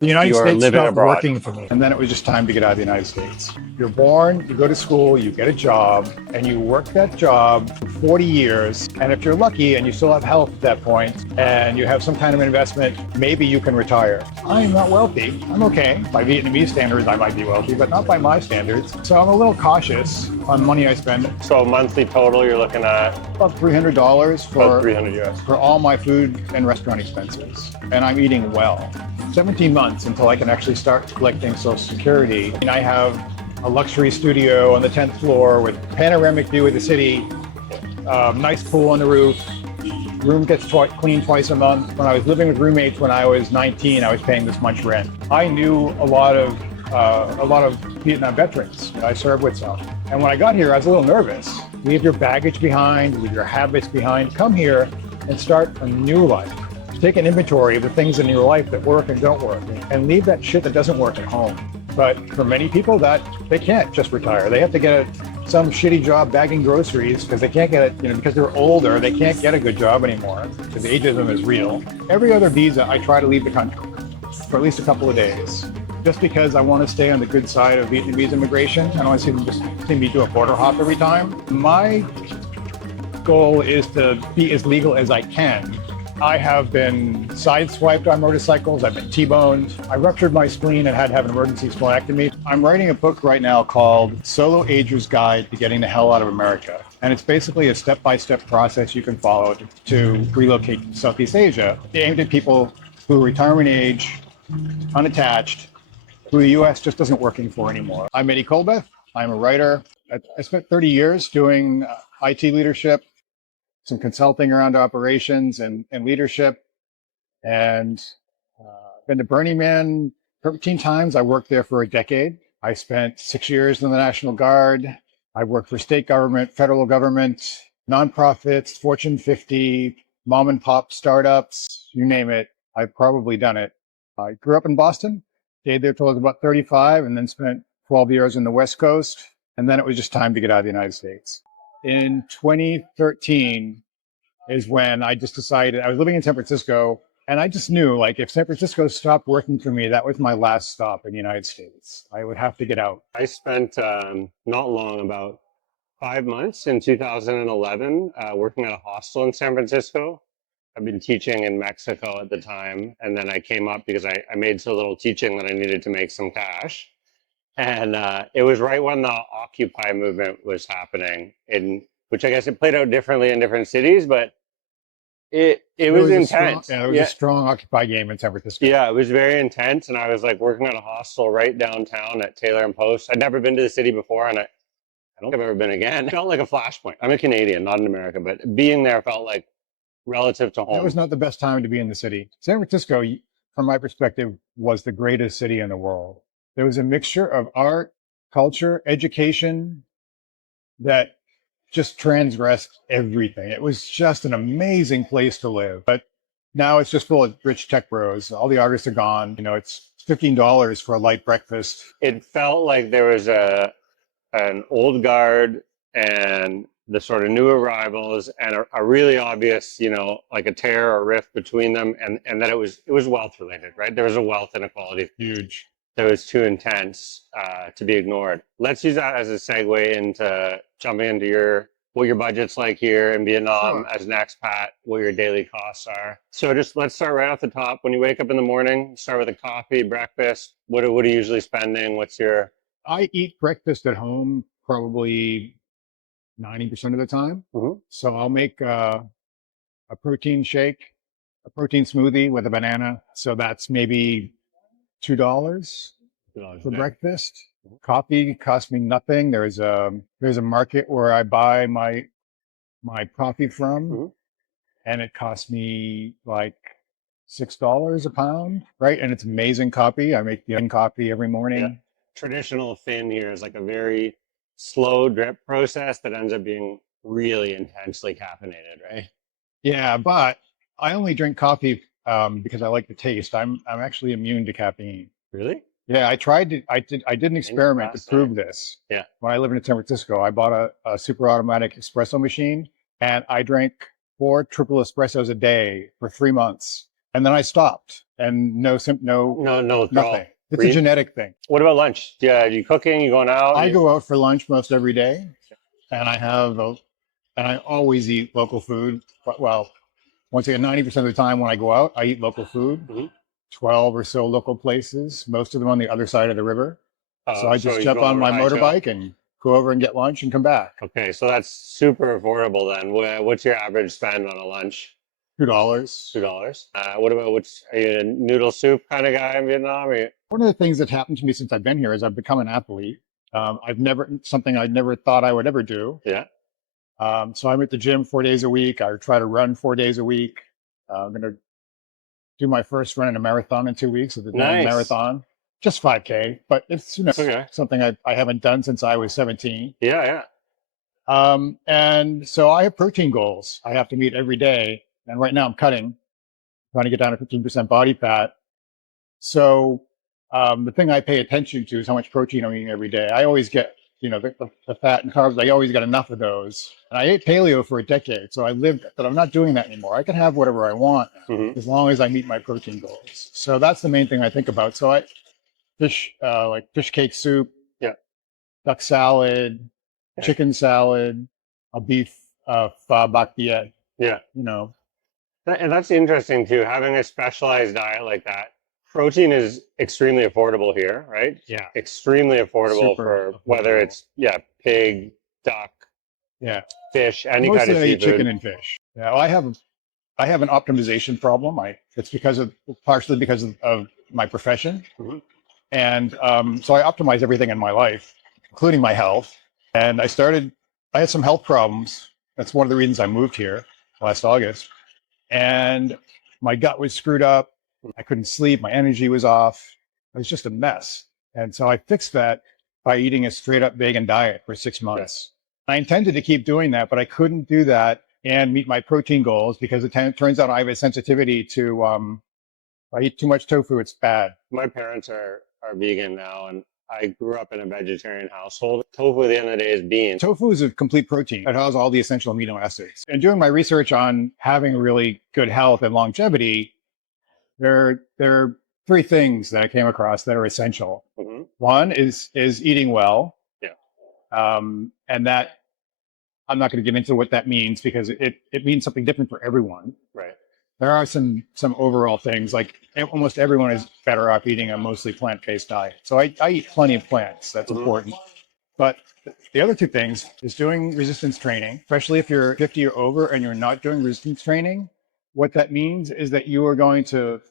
The United you're States living stopped abroad? working for me. And then it was just time to get out of the United States. You're born, you go to school, you get a job, and you work that job for 40 years. And if you're lucky and you still have health at that point, and you have some kind of investment, maybe you can retire. I am not wealthy. I'm okay. By Vietnamese standards, I might be wealthy, but not by my standards. So I'm a little cautious on money I spend. So monthly total, you're looking at About $300 about 300 US. for all my food and restaurant expenses. And I'm eating well. 17 months until I can actually start collecting Social Security. And I have a luxury studio on the 10th floor with panoramic view of the city, nice pool on the roof. Room gets cleaned twice a month. When I was living with roommates when I was 19, I was paying this much rent. I knew a lot of Vietnam veterans. I served with some. And when I got here, I was a little nervous. Leave your baggage behind, leave your habits behind, come here and start a new life. Take an inventory of the things in your life that work and don't work, and leave that shit that doesn't work at home. But for many people, that they can't just retire. They have to get some shitty job bagging groceries because they can't get it, because they're older, they can't get a good job anymore because ageism is real. Every other visa, I try to leave the country for at least a couple of days, just because I want to stay on the good side of Vietnamese immigration. I don't want to see them just see me do a border hop every time. My goal is to be as legal as I can. I have been sideswiped on motorcycles. I've been T-boned. I ruptured my spleen and had to have an emergency splenectomy. I'm writing a book right now called Solo Ager's Guide to Getting the Hell Out of America. And it's basically a step-by-step process you can follow to relocate to Southeast Asia, aimed at people who are retirement age, unattached, who the U.S. just isn't working for anymore. I'm Eddie Colbeth. I'm a writer. I spent 30 years doing IT leadership, some consulting around operations and leadership, and been to Burning Man 13 times. I worked there for a decade. I spent 6 years in the National Guard. I worked for state government, federal government, nonprofits, Fortune 50, mom and pop startups, you name it. I've probably done it. I grew up in Boston, stayed there till I was about 35, and then spent 12 years in the West Coast. And then it was just time to get out of the United States. In 2013 is when I just decided, I was living in San Francisco, and I just knew, like, if San Francisco stopped working for me, that was my last stop in the United States. I would have to get out. I spent not long, about 5 months in 2011, working at a hostel in San Francisco. I've been teaching in Mexico at the time, and then I came up because I made so little teaching that I needed to make some cash. And it was right when the Occupy movement was happening, which I guess it played out differently in different cities, but it was intense. There was a strong Occupy game in San Francisco. Yeah, it was very intense. And I was like working at a hostel right downtown at Taylor and Post. I'd never been to the city before, and I don't think I've ever been again. It felt like a flashpoint. I'm a Canadian, not an American, but being there felt like relative to home. That was not the best time to be in the city. San Francisco, from my perspective, was the greatest city in the world. There was a mixture of art, culture, education that just transgressed everything. It was just an amazing place to live. But now it's just full of rich tech bros. All the artists are gone. It's $15 for a light breakfast. It felt like there was an old guard and the sort of new arrivals, and a really obvious, like a tear or rift between them, and that it was wealth related, right? There was a wealth inequality. Huge. That was too intense to be ignored. Let's use that as a segue into jumping into what your budget's like here in Vietnam as an expat, what your daily costs are. So just let's start right off the top. When you wake up in the morning, start with a coffee, breakfast. What are you usually spending? I eat breakfast at home probably 90% of the time. Mm-hmm. So I'll make a protein shake, a protein smoothie with a banana. So that's maybe $2 for breakfast. Coffee costs me nothing. There's a market where I buy my coffee from, mm-hmm. and it costs me like $6 a pound, right? And it's amazing coffee. I make the coffee every morning. Yeah. Traditional Fin here is like a very slow drip process that ends up being really intensely caffeinated, right? Yeah, but I only drink coffee because I like the taste. I'm actually immune to caffeine. Really? Yeah, I did an experiment to prove this. Yeah. When I lived in San Francisco, I bought a super automatic espresso machine, and I drank 4 triple espressos a day for 3 months. And then I stopped. and no No, they're all nothing. It's a free. genetic thing. What about lunch? Yeah, you cooking? You going out? I go out for lunch most every day, and I always eat local food. Well, once again, 90% of the time when I go out, I eat local food. Mhm. 12 or so local places, most of them on the other side of the river. So I So just you jump go on over my high tail. motorbike and go over and get lunch and come back. Okay, so that's super affordable then. What's your average spend on a lunch? $2. $2. What about are you a noodle soup kind of guy in Vietnam? One of the things that's happened to me since I've been here is I've become an athlete. Something I never thought I would ever do. Yeah. So I'm at the gym 4 days a week. I try to run 4 days a week. I'm going to do my first run in a marathon in 2 weeks at the Thailand Nice. marathon, just 5K, but it's Okay. something I haven't done since I was 17. Yeah, yeah. And so I have protein goals I have to meet every day. And right now I'm trying to get down to 15% body fat. So the thing I pay attention to is how much protein I'm eating every day. I always get, the fat and carbs, I always get enough of those. And I ate paleo for a decade. So I lived, but I'm not doing that anymore. I can have whatever I want Hmm. as long as I meet my protein goals. So that's the main thing I think about. So like fish cake soup, Yeah. duck salad, Yeah. chicken salad, a beef pho bak viet, Yeah. you know. And that's interesting too, having a specialized diet like that. Protein is extremely affordable here, right? Yeah. Extremely affordable Super for whether affordable. it's, yeah, pig, duck, Yeah. fish, any kind Mostly of I eat chicken seafood. and fish. Yeah, well, I have an optimization problem. It's partially because of my profession. Mhm. And so I optimize everything in my life, including my health. And I had some health problems. That's one of the reasons I moved here last August. And my gut was screwed up. I couldn't sleep. My energy was off. It was just a mess. And so I fixed that by eating a straight up vegan diet for 6 months. I intended to keep doing that, but I couldn't do that and meet my protein goals because turns out I have a sensitivity to, I eat too much tofu, it's bad. My parents are vegan now, and I grew up in a vegetarian household. Tofu at the end of the day is beans. Tofu is a complete protein. It has all the essential amino acids. And doing my research on having really good health and longevity, there are three things that I came across that are essential. Hmm. One is eating well. Yeah. And that I'm not going to get into what that means because it means something different for everyone. Right. There are some overall things like almost everyone is better off eating a mostly plant-based diet. So I eat plenty of plants. That's Mhm. important. But the other two things is doing resistance training, especially if you're 50 or over and you're not doing resistance training. What that means is that you are going to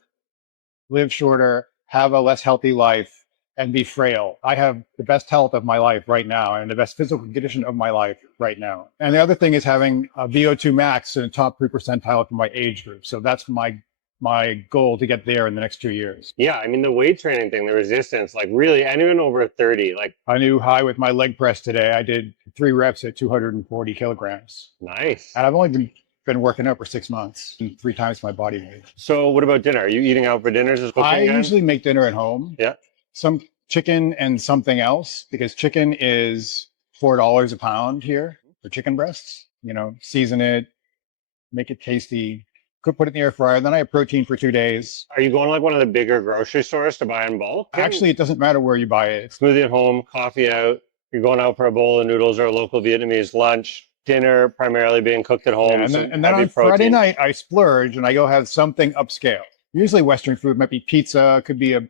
live shorter, have a less healthy life, and be frail. I have the best health of my life right now and the best physical condition of my life right now. And the other thing is having a VO2 max in the top 3 percentile for my age group. So that's my goal to get there in the next 2 years. Yeah, I mean the weight training thing, the resistance, like really anyone over 30, like I knew high with my leg press today. I did 3 reps at 240 kilograms. nice. And I've only been working out for 6 months and 3 times my body weight. So what about dinner? Are you eating out for dinners? Is cooking I again? usually make dinner at home. Yeah. Some chicken and something else because chicken is $4 a pound here for chicken breasts. Season it, make it tasty, put it in the air fryer. Then I have protein for 2 days. Are you going to like one of the bigger grocery stores to buy in bulk? Actually, it doesn't matter where you buy it. Smoothie at home, coffee out. You're going out for a bowl of noodles or a local Vietnamese lunch. Dinner primarily being cooked at home. Yeah, and some then heavy on Friday protein. night, I splurge and I go have something upscale. Usually Western food might be pizza, could be a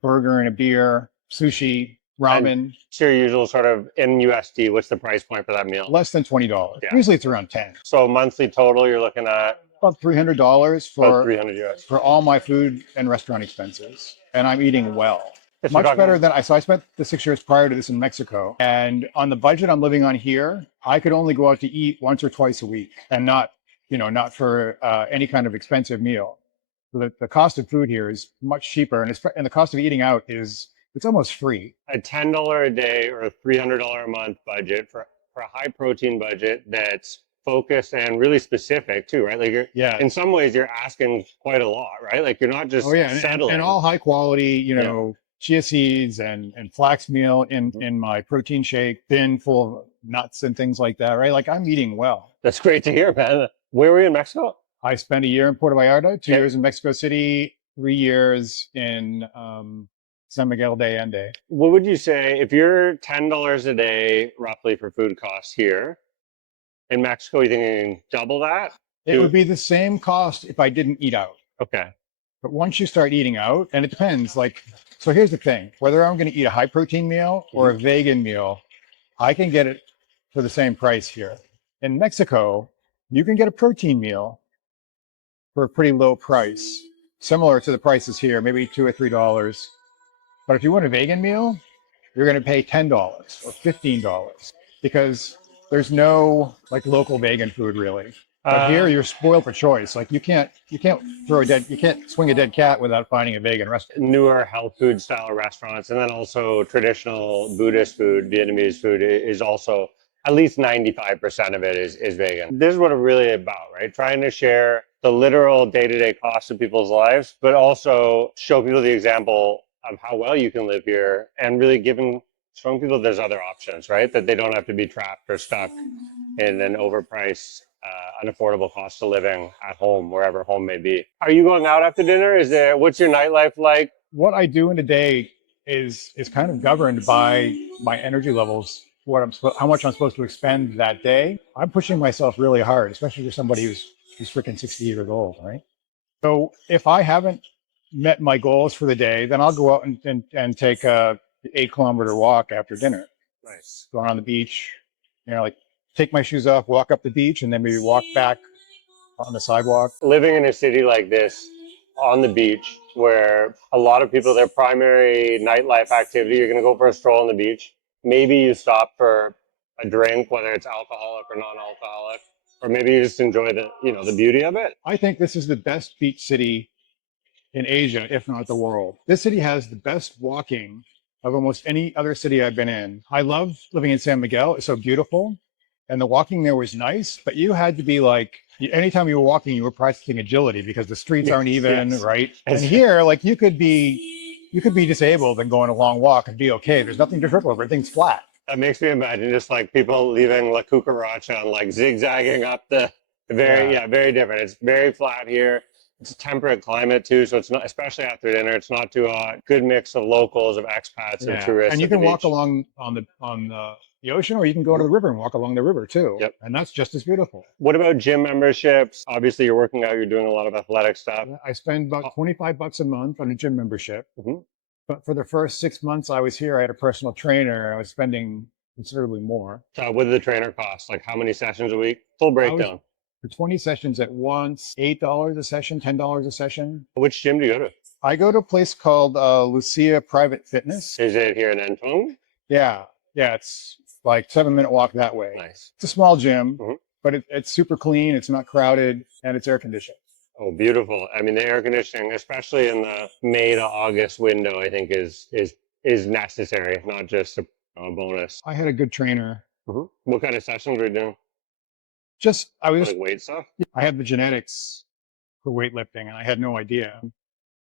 burger and a beer, sushi, ramen. What's your usual sort of in USD? What's the price point for that meal? Less than $20. Yeah. Usually it's around 10. So monthly total, you're looking at About $300 about for 300 US. for all my food and restaurant expenses, and I'm eating well. If we're Much talking- better than so I spent the 6 years prior to this in Mexico, and on the budget I'm living on here, I could only go out to eat once or twice a week, and not for any kind of expensive meal. So the cost of food here is much cheaper, and the cost of eating out it's almost free. A $10 a day or a $300 a month budget for a high protein budget that's focused and really specific too, right? Like Yeah. in some ways you're asking quite a lot, right? Like you're not just Oh yeah, and settling. all high quality, chia seeds and flax meal in my protein shake, thin, full of nuts and things like that, right? Like I'm eating well. That's great to hear, man. Where were you in Mexico? I spent a year in Puerto Vallarta, 2 Okay. years in Mexico City, 3 years in San Miguel de Allende. What would you say if you're $10 a day roughly for food costs here in Mexico? You thinking double that? It would be the same cost if I didn't eat out. Okay. But once you start eating out, and it depends, like, so here's the thing, whether I'm going to eat a high protein meal or a vegan meal, I can get it for the same price here. In Mexico, you can get a protein meal for a pretty low price, similar to the prices here, maybe $2 or $3. But if you want a vegan meal, you're going to pay $10 or $15 because there's no like local vegan food really. But here you're spoiled for choice. Like you can't you can't swing a dead cat without finding a vegan restaurant. Newer health food style restaurants, and then also traditional Buddhist food, Vietnamese food is also at least 95% of it is vegan. This is what it's really about, right? Trying to share the literal day-to-day costs of people's lives, but also show people the example of how well you can live here and really showing people there's other options, right? That they don't have to be trapped or stuck in an overpriced, unaffordable cost of living at home, wherever home may be. Are you going out after dinner? What's your nightlife like? What I do in a day is kind of governed by my energy levels, how much I'm supposed to expend that day. I'm pushing myself really hard, especially for somebody who's freaking 60 years old, right? So if I haven't met my goals for the day, then I'll go out and take a 8 kilometer walk after dinner. Nice. Go on the beach, like take my shoes off, walk up the beach, and then maybe walk back on the sidewalk. Living in a city like this on the beach, where a lot of people, their primary nightlife activity, you're going to go for a stroll on the beach. Maybe you stop for a drink, whether it's alcoholic or non-alcoholic, or maybe you just enjoy the beauty of it. I think this is the best beach city in Asia, if not the world. This city has the best walking of almost any other city I've been in. I love living in San Miguel. It's so beautiful. And the walking there was nice, but you had to be like, anytime you were walking, you were practicing agility because the streets aren't even, yes. right? And here, like you could be disabled and go on a long walk and be okay. There's nothing to trip over. Everything's flat. That makes me imagine just like people leaving La Cucaracha and like zigzagging up very different. It's very flat here. It's a temperate climate too, so it's not, especially after dinner, it's not too hot. Good mix of locals, of expats, and tourists. And you can walk along on the ocean, or you can go to the river and walk along the river too. Yep. And that's just as beautiful. What about gym memberships? Obviously, you're working out, you're doing a lot of athletic stuff. I spend about $25 a month on a gym membership. But for the first 6 months I was here, I had a personal trainer. I was spending considerably more. So what did the trainer cost? Like how many sessions a week? Full breakdown. For 20 sessions at once, $8 a session, $10 a session. Which gym do you go to? I go to a place called Lucia Private Fitness. Is it here in Entong? Yeah, it's like 7-minute walk that way. Nice. It's a small gym, but it's super clean. It's not crowded, and it's air conditioned. Oh, beautiful. I mean, the air conditioning, especially in the May to August window, I think is necessary, not just a bonus. I had a good trainer. What kind of sessions were you doing? I was like weight stuff? I had the genetics for weightlifting, and I had no idea.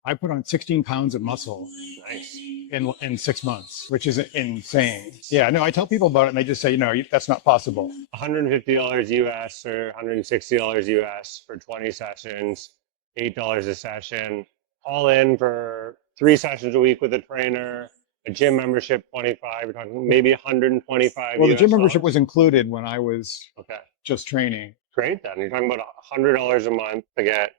I put on 16 pounds of muscle. Nice. In 6 months, which is insane. Yeah, no, I tell people about it, and they just say, that's not possible. $150 US or $160 US for 20 sessions, $8 a session, all in for 3 sessions a week with a trainer. A gym membership, 25. We're talking maybe 125. Well, the gym membership was included when I was just training. Great, then you're talking about $100 a month to get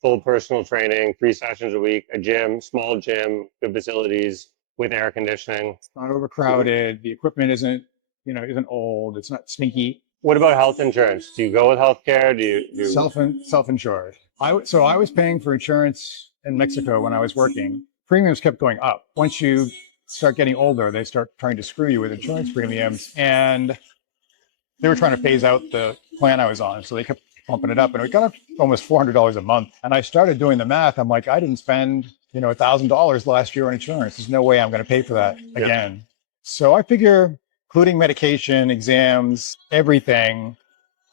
full personal training, 3 sessions a week, a gym, small gym, good facilities with air conditioning. It's not overcrowded. The equipment isn't old. It's not stinky. What about health insurance? Do you go with healthcare? Do you self-insured? I was paying for insurance in Mexico when I was working. Premiums kept going up. Once you start getting older, they start trying to screw you with insurance premiums, and they were trying to phase out the plan I was on, so they kept pumping it up, and it got up almost $400 a month. And I started doing the math. I'm like, I didn't spend $1,000 last year on insurance. There's no way I'm going to pay for that again. So I figure, including medication, exams, everything,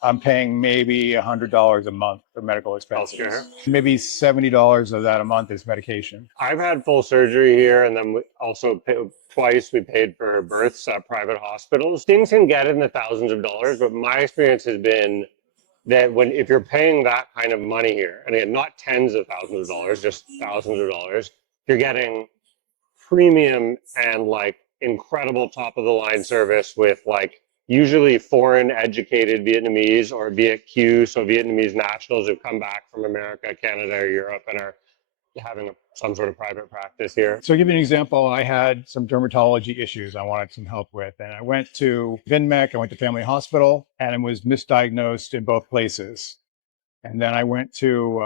I'm paying maybe $100 a month for medical expenses. Maybe $70 of that a month is medication. I've had full surgery here, and then we also twice we paid for births at private hospitals. Things can get in the thousands of dollars, but my experience has been that if you're paying that kind of money here, and again, not tens of thousands of dollars, just thousands of dollars, you're getting premium and like incredible top of the line service with like usually foreign educated Vietnamese or Viet Q, so Vietnamese nationals who've come back from America, Canada, or Europe and are having some sort of private practice here. So, to give you an example, I had some dermatology issues I wanted some help with, and I went to VinMec, I went to Family Hospital, and it was misdiagnosed in both places. And then I went to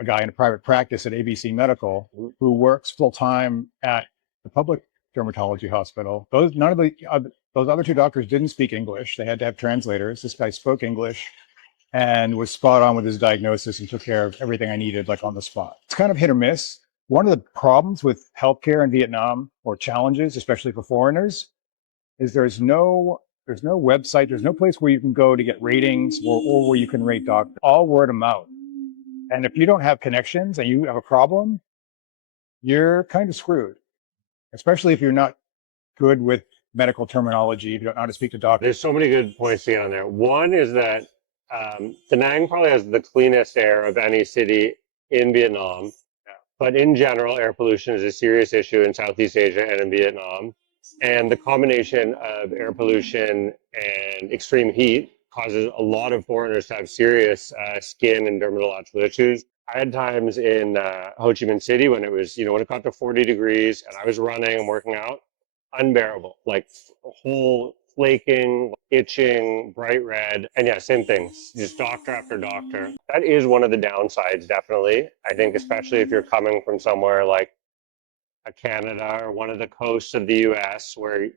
a guy in a private practice at ABC Medical who works full time at the public dermatology hospital. None of those other two doctors didn't speak English. They had to have translators. This guy spoke English and was spot on with his diagnosis and took care of everything I needed, like on the spot. It's kind of hit or miss. One of the problems with healthcare in Vietnam, or challenges, especially for foreigners, is there's no website, there's no place where you can go to get ratings or where you can rate doctors. All word of mouth. And if you don't have connections and you have a problem, you're kind of screwed, especially if you're not good with medical terminology, if you don't know how to speak to doctors. There's so many good points to get on there. One is that Da Nang probably has the cleanest air of any city in Vietnam. But in general, air pollution is a serious issue in Southeast Asia and in Vietnam. And the combination of air pollution and extreme heat causes a lot of foreigners to have serious skin and dermatological issues. I had times in Ho Chi Minh City when it was, when it got to 40 degrees and I was running and working out, unbearable, like whole flaking, itching, bright red. And yeah, same thing, just doctor after doctor. That is one of the downsides, definitely. I think especially if you're coming from somewhere like a Canada or one of the coasts of the US where,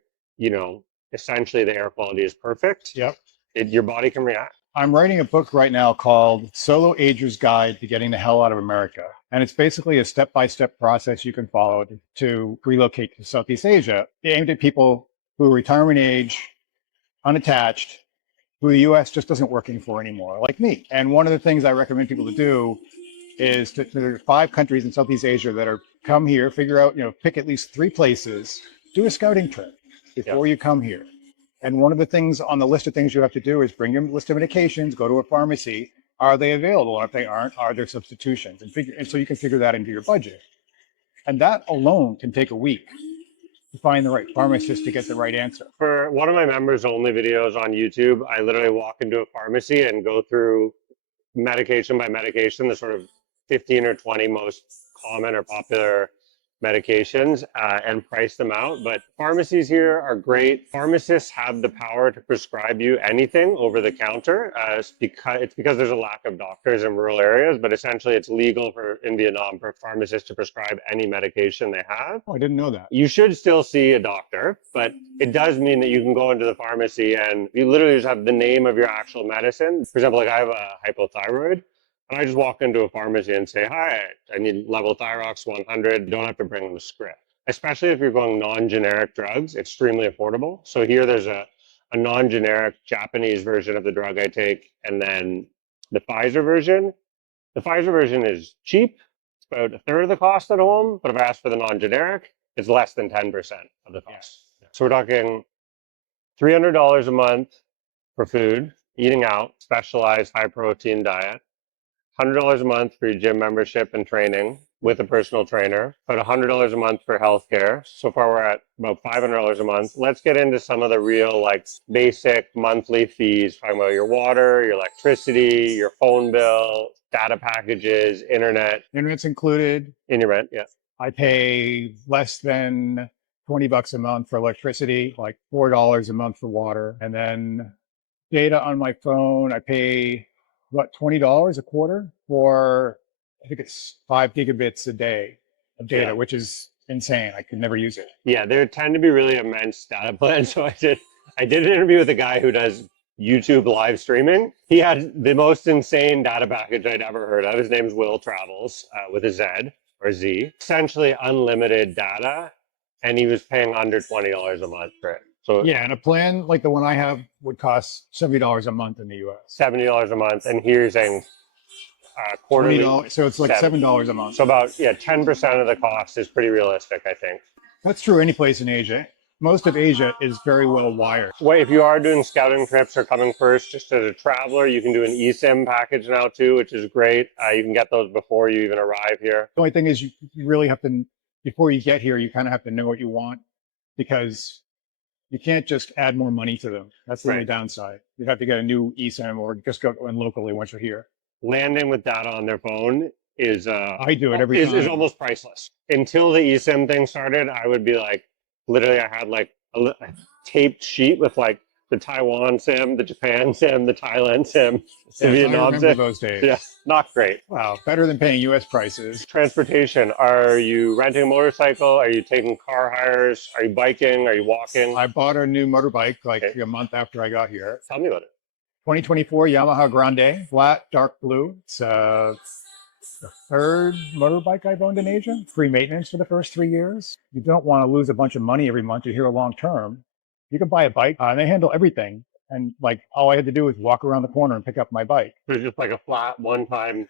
essentially the air quality is perfect. Yep. Your body can react. I'm writing a book right now called Solo Ager's Guide to Getting the Hell Out of America. And it's basically a step-by-step process you can follow to relocate to Southeast Asia, aimed at people who are retirement age, unattached, who the US just isn't working for anymore, like me. And one of the things I recommend people to do is there are 5 countries in Southeast Asia that are come here, figure out, pick at least 3 places, do a scouting trip before you come here. And one of the things on the list of things you have to do is bring your list of medications, go to a pharmacy. Are they available? And if they aren't, are there substitutions? And so you can figure that into your budget. And that alone can take a week to find the right pharmacist to get the right answer. For one of my members only videos on YouTube, I literally walk into a pharmacy and go through medication by medication, the sort of 15 or 20 most common or popular medications and price them out. But pharmacies here are great. Pharmacists have the power to prescribe you anything over the counter. It's because there's a lack of doctors in rural areas, but essentially it's legal in Vietnam for pharmacists to prescribe any medication they have. Oh, I didn't know that. You should still see a doctor, but it does mean that you can go into the pharmacy and you literally just have the name of your actual medicine. For example, like I have a hypothyroid. And I just walk into a pharmacy and say, hi, I need levothyrox 100. You don't have to bring them a script. Especially if you're going non-generic drugs, extremely affordable. So here there's a non-generic Japanese version of the drug I take, and then the Pfizer version. The Pfizer version is cheap. It's about a third of the cost at home, but if I ask for the non-generic, it's less than 10% of the cost. Yeah. So we're talking $300 a month for food, eating out, specialized high-protein diet. $100 a month for your gym membership and training with a personal trainer, about $100 a month for healthcare. So far, we're at about $500 a month. Let's get into some of the real, basic monthly fees, talking about your water, your electricity, your phone bill, data packages, internet. Internet's included. In your rent, yeah. I pay less than $20 a month for electricity, like $4 a month for water. And then data on my phone, I pay about $20 a quarter for, I think it's 5 gigabits a day of data, which is insane. I could never use it. Yeah, there tend to be really immense data plans. So I did an interview with a guy who does YouTube live streaming. He had the most insane data package I'd ever heard of. His name's Will Travels with a Z or Z. Essentially unlimited data, and he was paying under $20 a month for it. So yeah, and a plan like the one I have would cost $70 a month in the US. $70 a month, and here you're saying quarterly. So it's like $7 a month. So about 10% of the cost is pretty realistic, I think. That's true any place in Asia. most of Asia is very well wired. Well, if you are doing scouting trips or coming first just as a traveler, you can do an Esim package now too, which is great. You can get those before you even arrive here. The only thing is you really have to, before you get here, you kind of have to know what you want, because you can't just add more money to them. That's the only Right. downside. You'd have to get a new eSIM or just go in locally once you're here. Landing with data on their phone is I do it every is time. almost priceless. Until the eSIM thing started, I would be like, literally, I had like a taped sheet with like the Taiwan SIM, the Japan SIM, the Thailand SIM, the Yes, I Vietnam remember SIM. those days. Yeah, not great. Wow, better than paying US prices. Transportation. Are you renting a motorcycle? Are you taking car hires? Are you biking? Are you walking? I bought a new motorbike like Okay. a month after I got here. Tell me about it. 2024 Yamaha Grande, flat, dark blue. It's the third motorbike I've owned in Asia. Free maintenance for the first 3 years. You don't want to lose a bunch of money every month. You're here long term. You can buy a bike and they handle everything. And like all I had to do was walk around the corner and pick up my bike. It's just like a flat one-time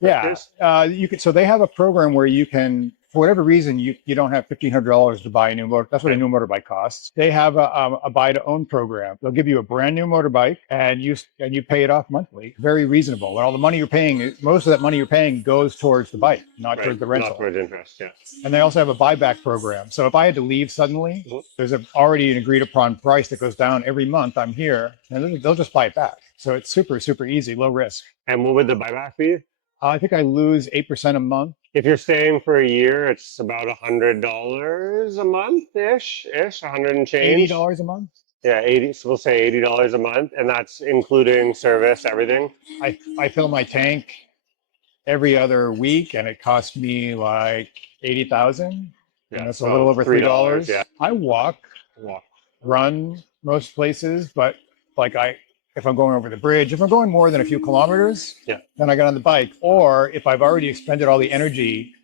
Yeah, purchase? you can. So they have a program where you can, for whatever reason, you don't have $1,500 to buy a new motor. That's what a new motorbike costs. They have a buy to own program. They'll give you a brand new motorbike and you pay it off monthly. Very reasonable. And all the money you're paying, most of that money you're paying goes towards the bike, not towards the rental. Not towards interest, yeah. And they also have a buyback program. So if I had to leave suddenly, there's already an agreed upon price that goes down every month. I'm here, and they'll just buy it back. So it's super, super easy, low risk. And what would the buyback be? I think I lose 8% a month. If you're staying for a year, it's about $100 a month-ish, 100 and change. $80 a month. Yeah, 80. So we'll say $80 a month, and that's including service, everything. I fill my tank every other week, and it costs me like 80,000. Yeah, And that's so a little over $3. Yeah. I walk, run most places, but like if I'm going over the bridge, if I'm going more than a few kilometers, then I get on the bike. Or if I've already expended all the energy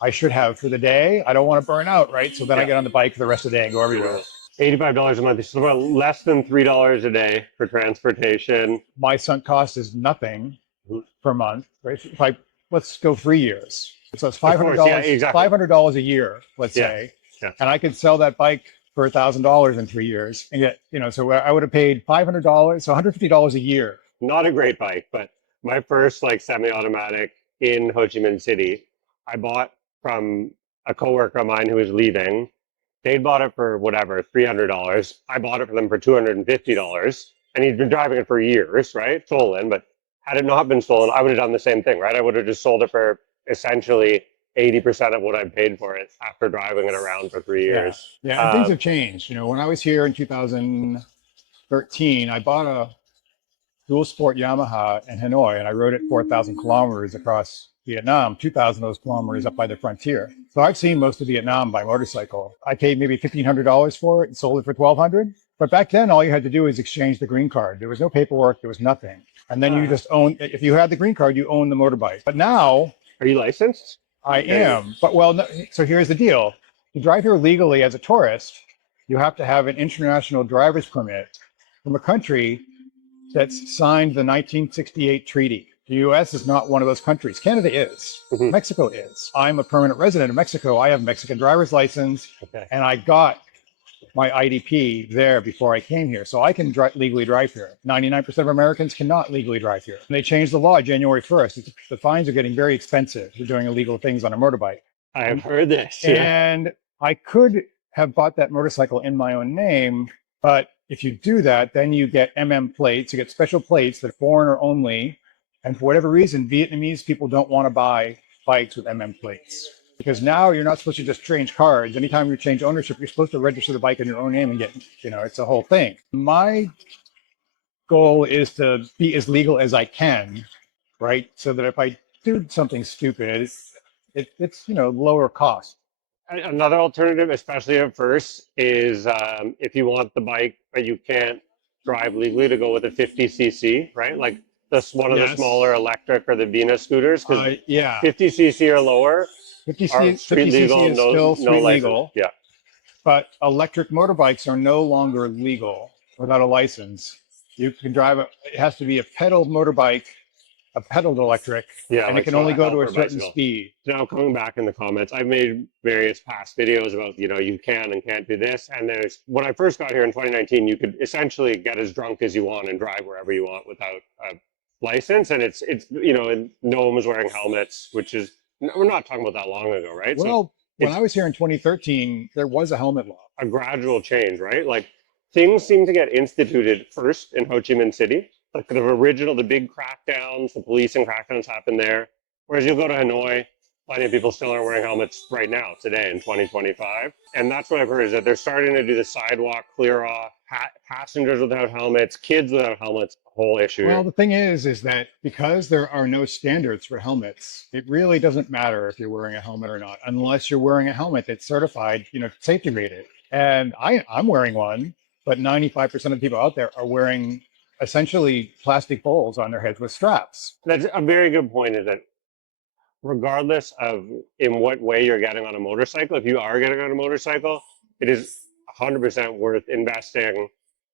I should have for the day, I don't want to burn out, right? So then I get on the bike for the rest of the day and go everywhere. $85 a month. It's about less than $3 a day for transportation. My sunk cost is nothing per month, right? Let's go 3 years. So it's $500. Yeah, exactly. $500 a year, let's say, and I could sell that bike for $1,000 in 3 years, and get, so I would have paid $500, so $150 a year. Not a great bike, but my first like semi-automatic in Ho Chi Minh City, I bought from a coworker of mine who was leaving. They'd bought it for whatever, $300. I bought it for them for $250, and he'd been driving it for years, right? Stolen, but had it not been stolen, I would have done the same thing, right? I would have just sold it for essentially 80% of what I paid for it after driving it around for 3 years. Yeah, and things have changed. When I was here in 2013, I bought a dual sport Yamaha in Hanoi, and I rode it 4,000 kilometers across Vietnam, 2,000 of those kilometers up by the frontier. So I've seen most of Vietnam by motorcycle. I paid maybe $1,500 for it and sold it for $1,200. But back then, all you had to do was exchange the green card. There was no paperwork. There was nothing. And then you just own, if you had the green card, you own the motorbike. But now, are you licensed? I am. But no, so here's the deal. To drive here legally as a tourist, you have to have an international driver's permit from a country that's signed the 1968 treaty. The US is not one of those countries. Canada is. Mexico is. I'm a permanent resident of Mexico. I have a Mexican driver's license, and I got my IDP there before I came here. So I can legally drive here. 99% of Americans cannot legally drive here. And they changed the law January 1st. The fines are getting very expensive for doing illegal things on a motorbike. I have heard this. And I could have bought that motorcycle in my own name, but if you do that, then you get plates, you get special plates that are foreigner only. And for whatever reason, Vietnamese people don't want to buy bikes with plates. Because now you're not supposed to just change cards. Anytime you change ownership, you're supposed to register the bike in your own name and get, it's a whole thing. My goal is to be as legal as I can, right? So that if I do something stupid, it's lower cost. Another alternative, especially at first, is if you want the bike but you can't drive legally, to go with a 50cc, right? Like one of the smaller electric or the Venus scooters, because 50cc or lower 50cc legal, is still street legal. Yeah. But electric motorbikes are no longer legal without a license. You can drive it has to be a pedal motorbike a pedaled electric, Yeah, and it like can so only a go to a helper certain bicycle. speed. Now coming back in the comments, I've made various past videos about, you can and can't do this. And there's, when I first got here in 2019, you could essentially get as drunk as you want and drive wherever you want without a license. And and no one was wearing helmets, which is, we're not talking about that long ago, right? So Well, when it's I was here in 2013, there was a helmet law. a gradual change, right? Like things seem to get instituted first in Ho Chi Minh City. Like the big crackdowns, the policing crackdowns happen there. Whereas you'll go to Hanoi, plenty of people still aren't wearing helmets right now, today in 2025. And that's what I've heard is that they're starting to do the sidewalk clear off, passengers without helmets, kids without helmets, whole issue Well, here. the thing is that because there are no standards for helmets, it really doesn't matter if you're wearing a helmet or not, unless you're wearing a helmet that's certified, safety rated. And I'm wearing one, but 95% of people out there are wearing essentially plastic bowls on their heads with straps. That's a very good point, is that regardless of in what way you're getting on a motorcycle, if you are getting on a motorcycle, it is 100% worth investing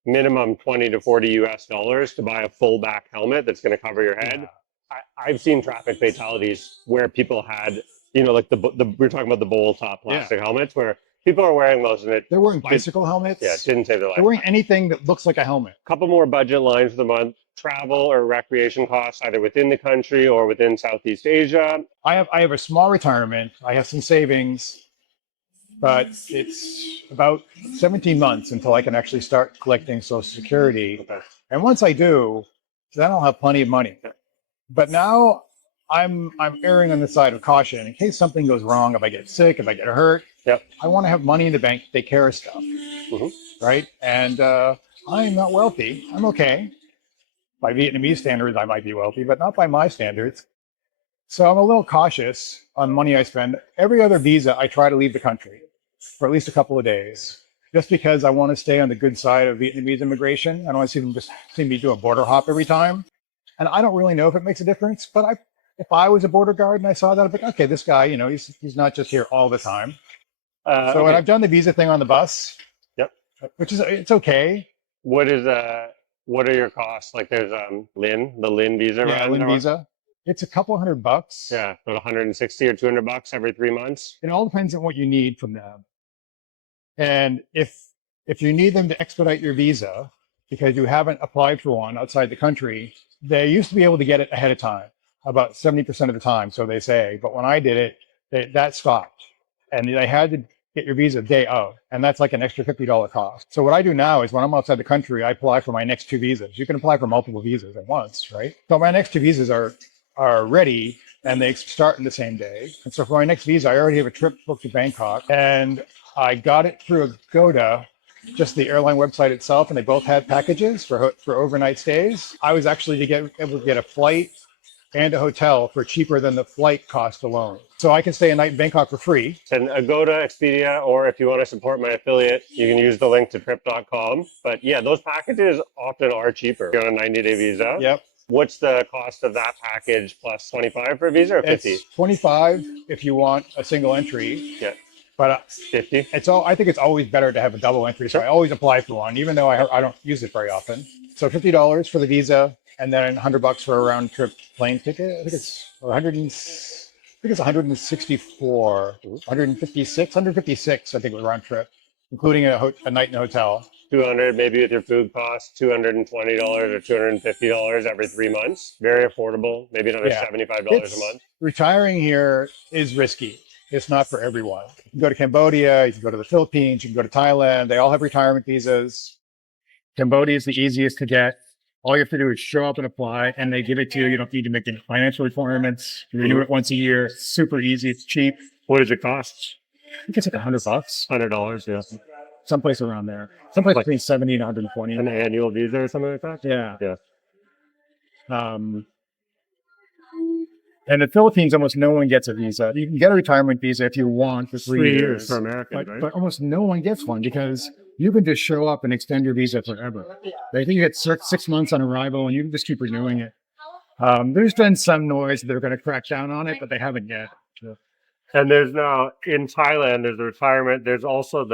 minimum 20 to 40 US dollars to buy a full back helmet that's going to cover your head. Yeah. I've seen traffic fatalities where people had, like we're talking about the bowl top plastic helmets where people are wearing those and They're wearing bicycle helmets. didn't save their life. They're wearing anything that looks like a helmet. Couple more budget lines for the month: travel or recreation costs, either within the country or within Southeast Asia. I have a small retirement. I have some savings, but it's about 17 months until I can actually start collecting Social Security. Okay. And once I do, then I'll have plenty of money. But now I'm erring on the side of caution in case something goes wrong. If I get sick, if I get hurt, Yep. I want to have money in the bank to take care of stuff, right? And I'm not wealthy. I'm okay. By Vietnamese standards, I might be wealthy, but not by my standards. So I'm a little cautious on money I spend. Every other visa, I try to leave the country for at least a couple of days, just because I want to stay on the good side of Vietnamese immigration. I don't want to see them just see me do a border hop every time. And I don't really know if it makes a difference, but if I was a border guard and I saw that, I'd be like, okay, this guy, he's not just here all the time. So and I've done the visa thing on the bus. Yep. Which is, it's okay. What are your costs? Like there's the Lin visa. Yeah, Lin visa. It's a couple $100. Yeah, about 160 or $200 every 3 months. It all depends on what you need from them. And if you need them to expedite your visa because you haven't applied for one outside the country, they used to be able to get it ahead of time, about 70% of the time, so they say. But when I did it, that stopped. And they had to get your visa day of. And that's like an extra $50 cost. So what I do now is when I'm outside the country, I apply for my next two visas. You can apply for multiple visas at once, right? So my next two visas are ready and they start in the same day. And so for my next visa, I already have a trip booked to Bangkok and I got it through Agoda, just the airline website itself, and they both had packages for overnight stays. I was actually able to get a flight and a hotel for cheaper than the flight cost alone. So I can stay a night in Bangkok for free. And Agoda, Expedia, or if you want to support my affiliate, you can use the link to trip.com. But yeah, those packages often are cheaper. You're on a 90-day visa. Yep. What's the cost of that package plus 25 for a visa or 50? It's 25 if you want a single entry. Yeah. But 50. I think it's always better to have a double entry. So I always apply for one, even though I don't use it very often. So $50 for the visa, and then $100 for a round trip plane ticket. I think it's 164, 156. I think it was round trip, including a night in a hotel. 200 maybe with your food costs, $220 or $250 every 3 months. Very affordable. Maybe another $75 a month. Retiring here is risky. It's not for everyone. You can go to Cambodia, you can go to the Philippines, you can go to Thailand. They all have retirement visas. Cambodia is the easiest to get. All you have to do is show up and apply, and they give it to you. You don't need to make any financial requirements. You renew it once a year. It's super easy. It's cheap. What does it cost? I think it's like $100. $100, yeah. Someplace around there. Someplace between 70 and 120. An annual visa or something like that? Yeah. Yeah. And in the Philippines, almost no one gets a visa. You can get a retirement visa if you want for 3 years. For Americans, right? But almost no one gets one because you can just show up and extend your visa forever. They think you get 6 months on arrival and you can just keep renewing it. There's been some noise that they're going to crack down on it, but they haven't yet. So. And there's now, in Thailand, there's the retirement. There's also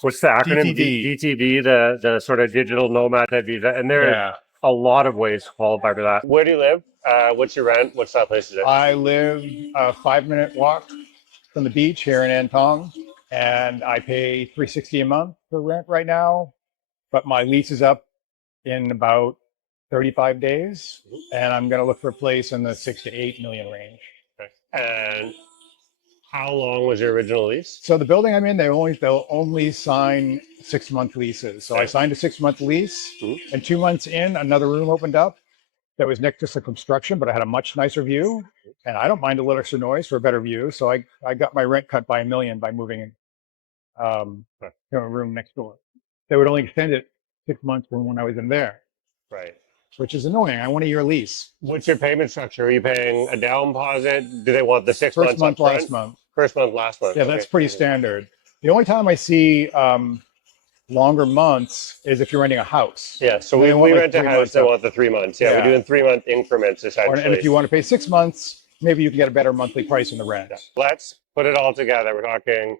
what's the acronym? DTV. DTV, the sort of digital nomad type visa. And a a lot of ways to qualify for that. Where do you live? What's your rent? What style place is it? I live a 5-minute walk from the beach here in Antong, and I pay $360 a month for rent right now. But my lease is up in about 35 days, and I'm going to look for a place in the 6 to 8 million range. Okay. And how long was your original lease? So the building I'm in, they'll only sign 6-month leases. So I signed a 6-month lease, and 2 months in, another room opened up that was next to some construction, but I had a much nicer view, and I don't mind a little extra noise for a better view. So I got my rent cut by $1 million by moving in to a room next door. They would only extend it 6 months from when I was in there, Right. which is annoying. I want a year lease. What's your payment structure? Are you paying a down deposit? Do they want the 6 First months month, up front? last month. First month, last month. Yeah, that's pretty standard. The only time I see longer months is if you're renting a house. Yeah, so They we want like rent a 3 house, months they up. want the 3 months. Yeah, Yeah. we do in 3-month increments, And essentially. if you want to pay 6 months, maybe you can get a better monthly price in the rent. Let's put it all together. We're talking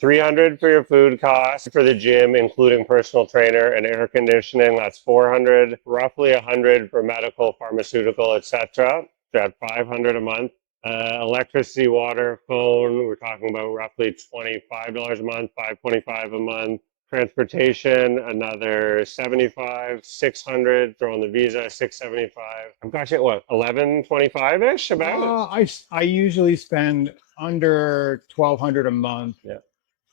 300 for your food costs, for the gym, including personal trainer and air conditioning. That's 400. Roughly 100 for medical, pharmaceutical, etc. At 500 a month. Electricity, water, phone. We're talking about roughly $25 a month, $525 a month. Transportation, another 75, 600. Throw in the visa, 675. I've got you at what, 1125 ish about? I usually spend under 1,200 a month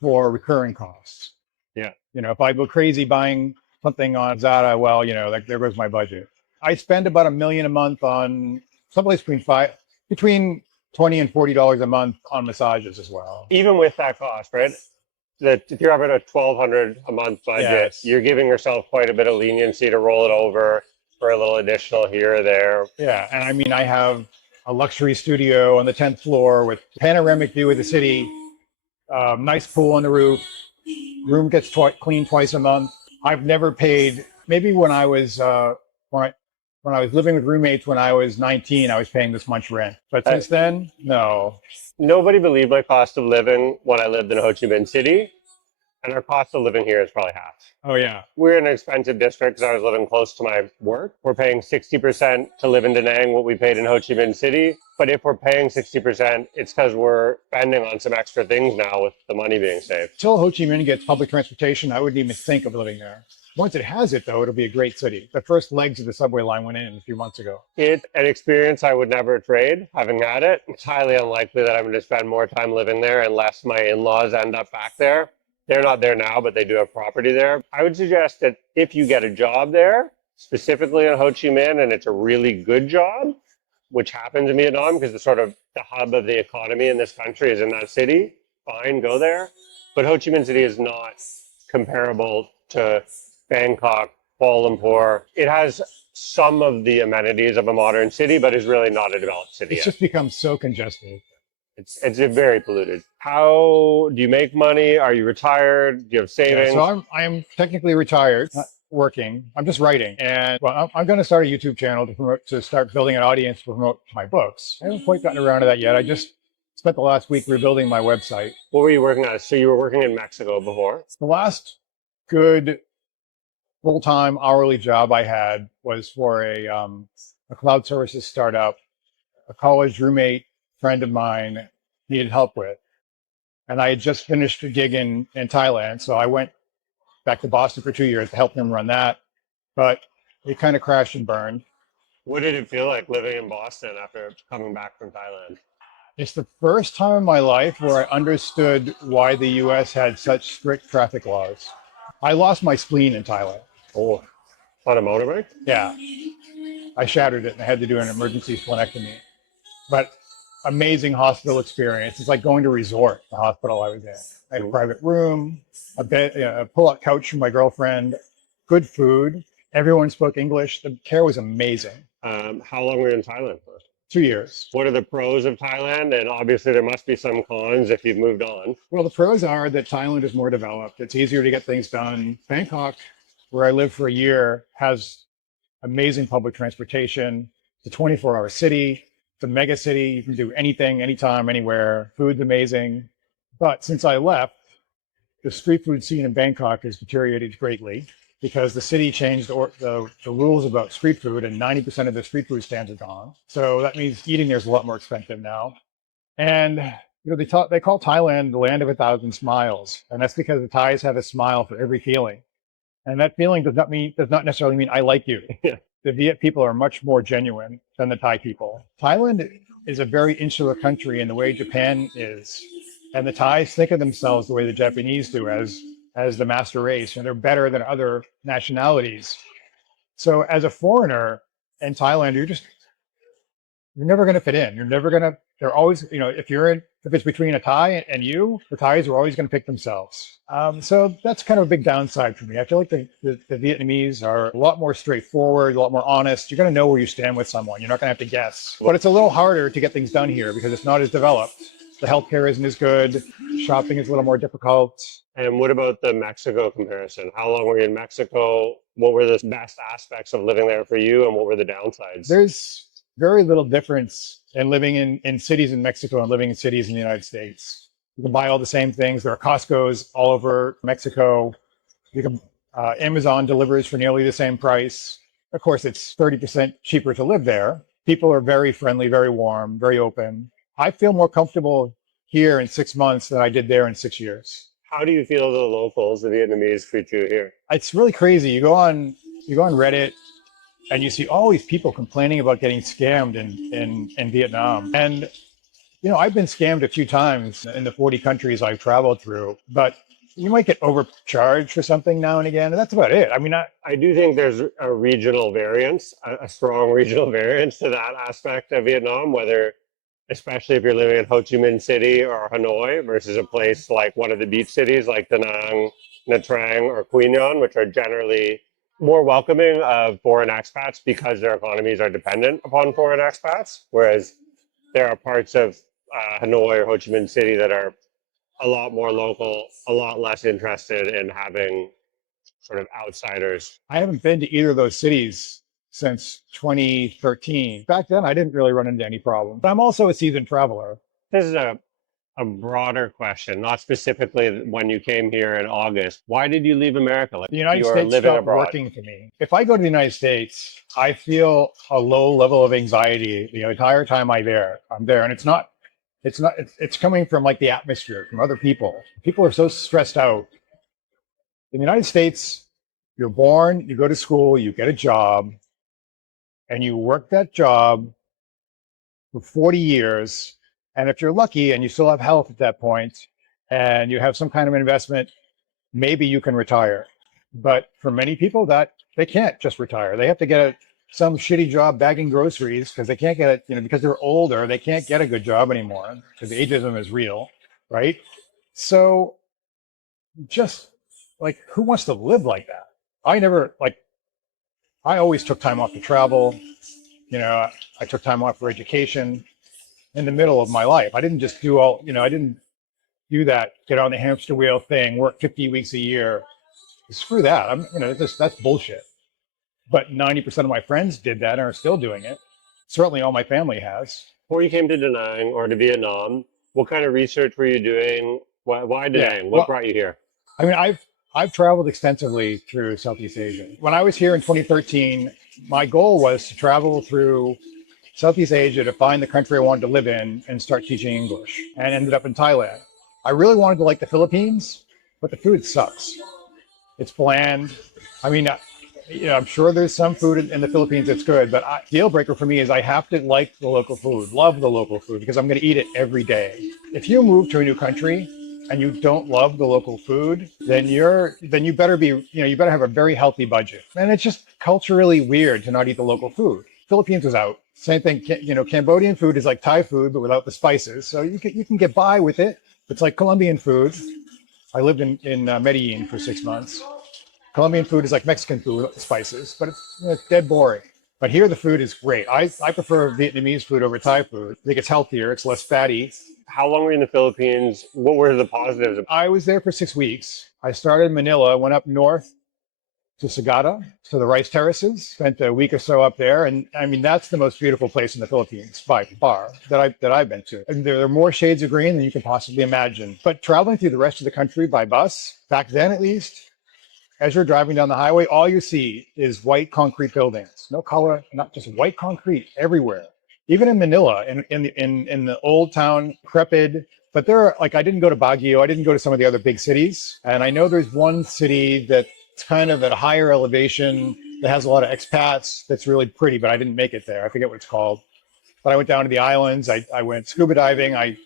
for recurring costs. Yeah. You know, if I go crazy buying something on Zara, well, you know, there goes my budget. I spend about $1 million a month on someplace between $20 and $40 a month on massages as well. Even with that cost, right? That if you're having a 1,200 a month budget, Yes. you're giving yourself quite a bit of leniency to roll it over for a little additional here or there. Yeah, and I mean, I have a luxury studio on the 10th floor with panoramic view of the city, nice pool on the roof. Room gets cleaned twice a month. I've never paid. Maybe when I was when I was living with roommates when I was 19, I was paying this much rent. But since then, no. Nobody believed my cost of living when I lived in Ho Chi Minh City, and our cost of living here is probably half. Oh yeah. We're in an expensive district because I was living close to my work. We're paying 60% to live in Da Nang what we paid in Ho Chi Minh City. But if we're paying 60%, it's because we're spending on some extra things now with the money being saved. Until Ho Chi Minh gets public transportation, I wouldn't even think of living there. Once it has it, though, it'll be a great city. The first legs of the subway line went in a few months ago. It's an experience I would never trade, having had it. It's highly unlikely that I'm going to spend more time living there unless my in-laws end up back there. They're not there now, but they do have property there. I would suggest that if you get a job there, specifically in Ho Chi Minh, and it's a really good job, which happens in Vietnam because the hub of the economy in this country is in that city, fine, go there. But Ho Chi Minh City is not comparable to Bangkok, Kuala Lumpur. It has some of the amenities of a modern city, but is really not a developed city It's yet. just become so congested. It's very polluted. How do you make money? Are you retired? Do you have savings? Yeah, so I'm technically retired, not working. I'm just writing, and well, I'm going to start a YouTube channel to start building an audience to promote my books. I haven't quite gotten around to that yet. I just spent the last week rebuilding my website. What were you working on? So you were working in Mexico before? The last good full-time hourly job I had was for a cloud services startup. A college roommate friend of mine needed help with, and I had just finished a gig in Thailand, so I went back to Boston for 2 years to help him run that, but it kind of crashed and burned. What did it feel like living in Boston after coming back from Thailand? It's the first time in my life where I understood why the US had such strict traffic laws. I lost my spleen in Thailand. Oh, on a motorbike? Yeah, I shattered it and I had to do an emergency splenectomy. But amazing hospital experience. It's like going to a resort, the hospital I was in. I had a private room, a bed, a pull-out couch from my girlfriend, good food. Everyone spoke English. The care was amazing. How long were you in Thailand for? 2 years. What are the pros of Thailand? And obviously there must be some cons if you've moved on. Well, the pros are that Thailand is more developed. It's easier to get things done. Bangkok, where I lived for a year, has amazing public transportation. It's a 24-hour city. It's a mega city. You can do anything, anytime, anywhere. Food's amazing. But since I left, the street food scene in Bangkok has deteriorated greatly. because the city changed the rules about street food, and 90% of the street food stands are gone. So that means eating there's a lot more expensive now. And they call Thailand the land of 1,000 smiles, and that's because the Thais have a smile for every feeling, and that feeling does not necessarily mean I like you. Yeah. The Viet people are much more genuine than the Thai people. Thailand is a very insular country in the way Japan is, and the Thais think of themselves the way the Japanese do, as the master race, and they're better than other nationalities. So as a foreigner in Thailand, you're never going to fit in. You're never going to, they're always, if it's between a Thai and you, the Thais are always going to pick themselves. So that's kind of a big downside for me. I feel like the Vietnamese are a lot more straightforward, a lot more honest. You're going to know where you stand with someone. You're not going to have to guess. But it's a little harder to get things done here because it's not as developed. The healthcare isn't as good. Shopping is a little more difficult. And what about the Mexico comparison? How long were you in Mexico? What were the best aspects of living there for you, and what were the downsides? There's very little difference in living in cities in Mexico and living in cities in the United States. You can buy all the same things. There are Costco's all over Mexico. You can Amazon delivers for nearly the same price. Of course, it's 30% cheaper to live there. People are very friendly, very warm, very open. I feel more comfortable here in 6 months than I did there in 6 years. How do you feel the locals, the Vietnamese, treat you here? It's really crazy. You go on Reddit, and you see all these people complaining about getting scammed in Vietnam. And, I've been scammed a few times in the 40 countries I've traveled through, but you might get overcharged for something now and again. And that's about it. I mean, I do think there's a regional variance, a strong regional variance to that aspect of Vietnam, especially if you're living in Ho Chi Minh City or Hanoi versus a place like one of the beach cities like Da Nang, Nha Trang, or Quy Nhon, which are generally more welcoming of foreign expats because their economies are dependent upon foreign expats, whereas there are parts of Hanoi or Ho Chi Minh City that are a lot more local, a lot less interested in having sort of outsiders. I haven't been to either of those cities since 2013. Back then, I didn't really run into any problem. But I'm also a seasoned traveler. This is a broader question, not specifically when you came here in August. Why did you leave America? The United States stopped working for me. If I go to the United States, I feel a low level of anxiety the entire time I'm there. And it's coming from like the atmosphere, from other people. People are so stressed out. In the United States, you're born, you go to school, you get a job, and you work that job for 40 years. And if you're lucky and you still have health at that point and you have some kind of investment, maybe you can retire. But for many people, that they can't just retire. They have to get some shitty job bagging groceries because they can't get it, because they're older, they can't get a good job anymore because ageism is real, right? So just like, who wants to live like that? I always took time off to travel. I took time off for education in the middle of my life. I didn't just I didn't do that, get on the hamster wheel thing, work 50 weeks a year. Screw that. That's bullshit. But 90% of my friends did that and are still doing it. Certainly all my family has. Before you came to Da Nang or to Vietnam, what kind of research were you doing? Why Da Nang? What brought you here? I mean, I've traveled extensively through Southeast Asia. When I was here in 2013, my goal was to travel through Southeast Asia to find the country I wanted to live in and start teaching English, and ended up in Thailand. I really wanted to like the Philippines, but the food sucks. It's bland. I mean, I'm sure there's some food in the Philippines that's good, but deal breaker for me is I have to like the local food, love the local food, because I'm going to eat it every day. If you move to a new country and you don't love the local food, then you better have a very healthy budget. And it's just culturally weird to not eat the local food. Philippines was out. Same thing, Cambodian food is like Thai food, but without the spices. So you can get by with it. It's like Colombian food. I lived in Medellin for 6 months. Colombian food is like Mexican food without the spices, but it's dead boring. But here the food is great. I prefer Vietnamese food over Thai food. I think it's healthier, it's less fatty. How long were you in the Philippines? What were the positives? I was there for 6 weeks. I started in Manila, went up north to Sagada, to the rice terraces, spent a week or so up there. And I mean, that's the most beautiful place in the Philippines by far that I've been to. And there are more shades of green than you can possibly imagine. But traveling through the rest of the country by bus, back then at least, as you're driving down the highway, all you see is white concrete buildings, no color, not just white concrete everywhere. Even in Manila, in the old town, decrepit. But there are, like, I didn't go to Baguio, I didn't go to some of the other big cities, and I know there's one city that's kind of at a higher elevation that has a lot of expats. That's really pretty, but I didn't make it there. I forget what it's called. But I went down to the islands. I went scuba diving. I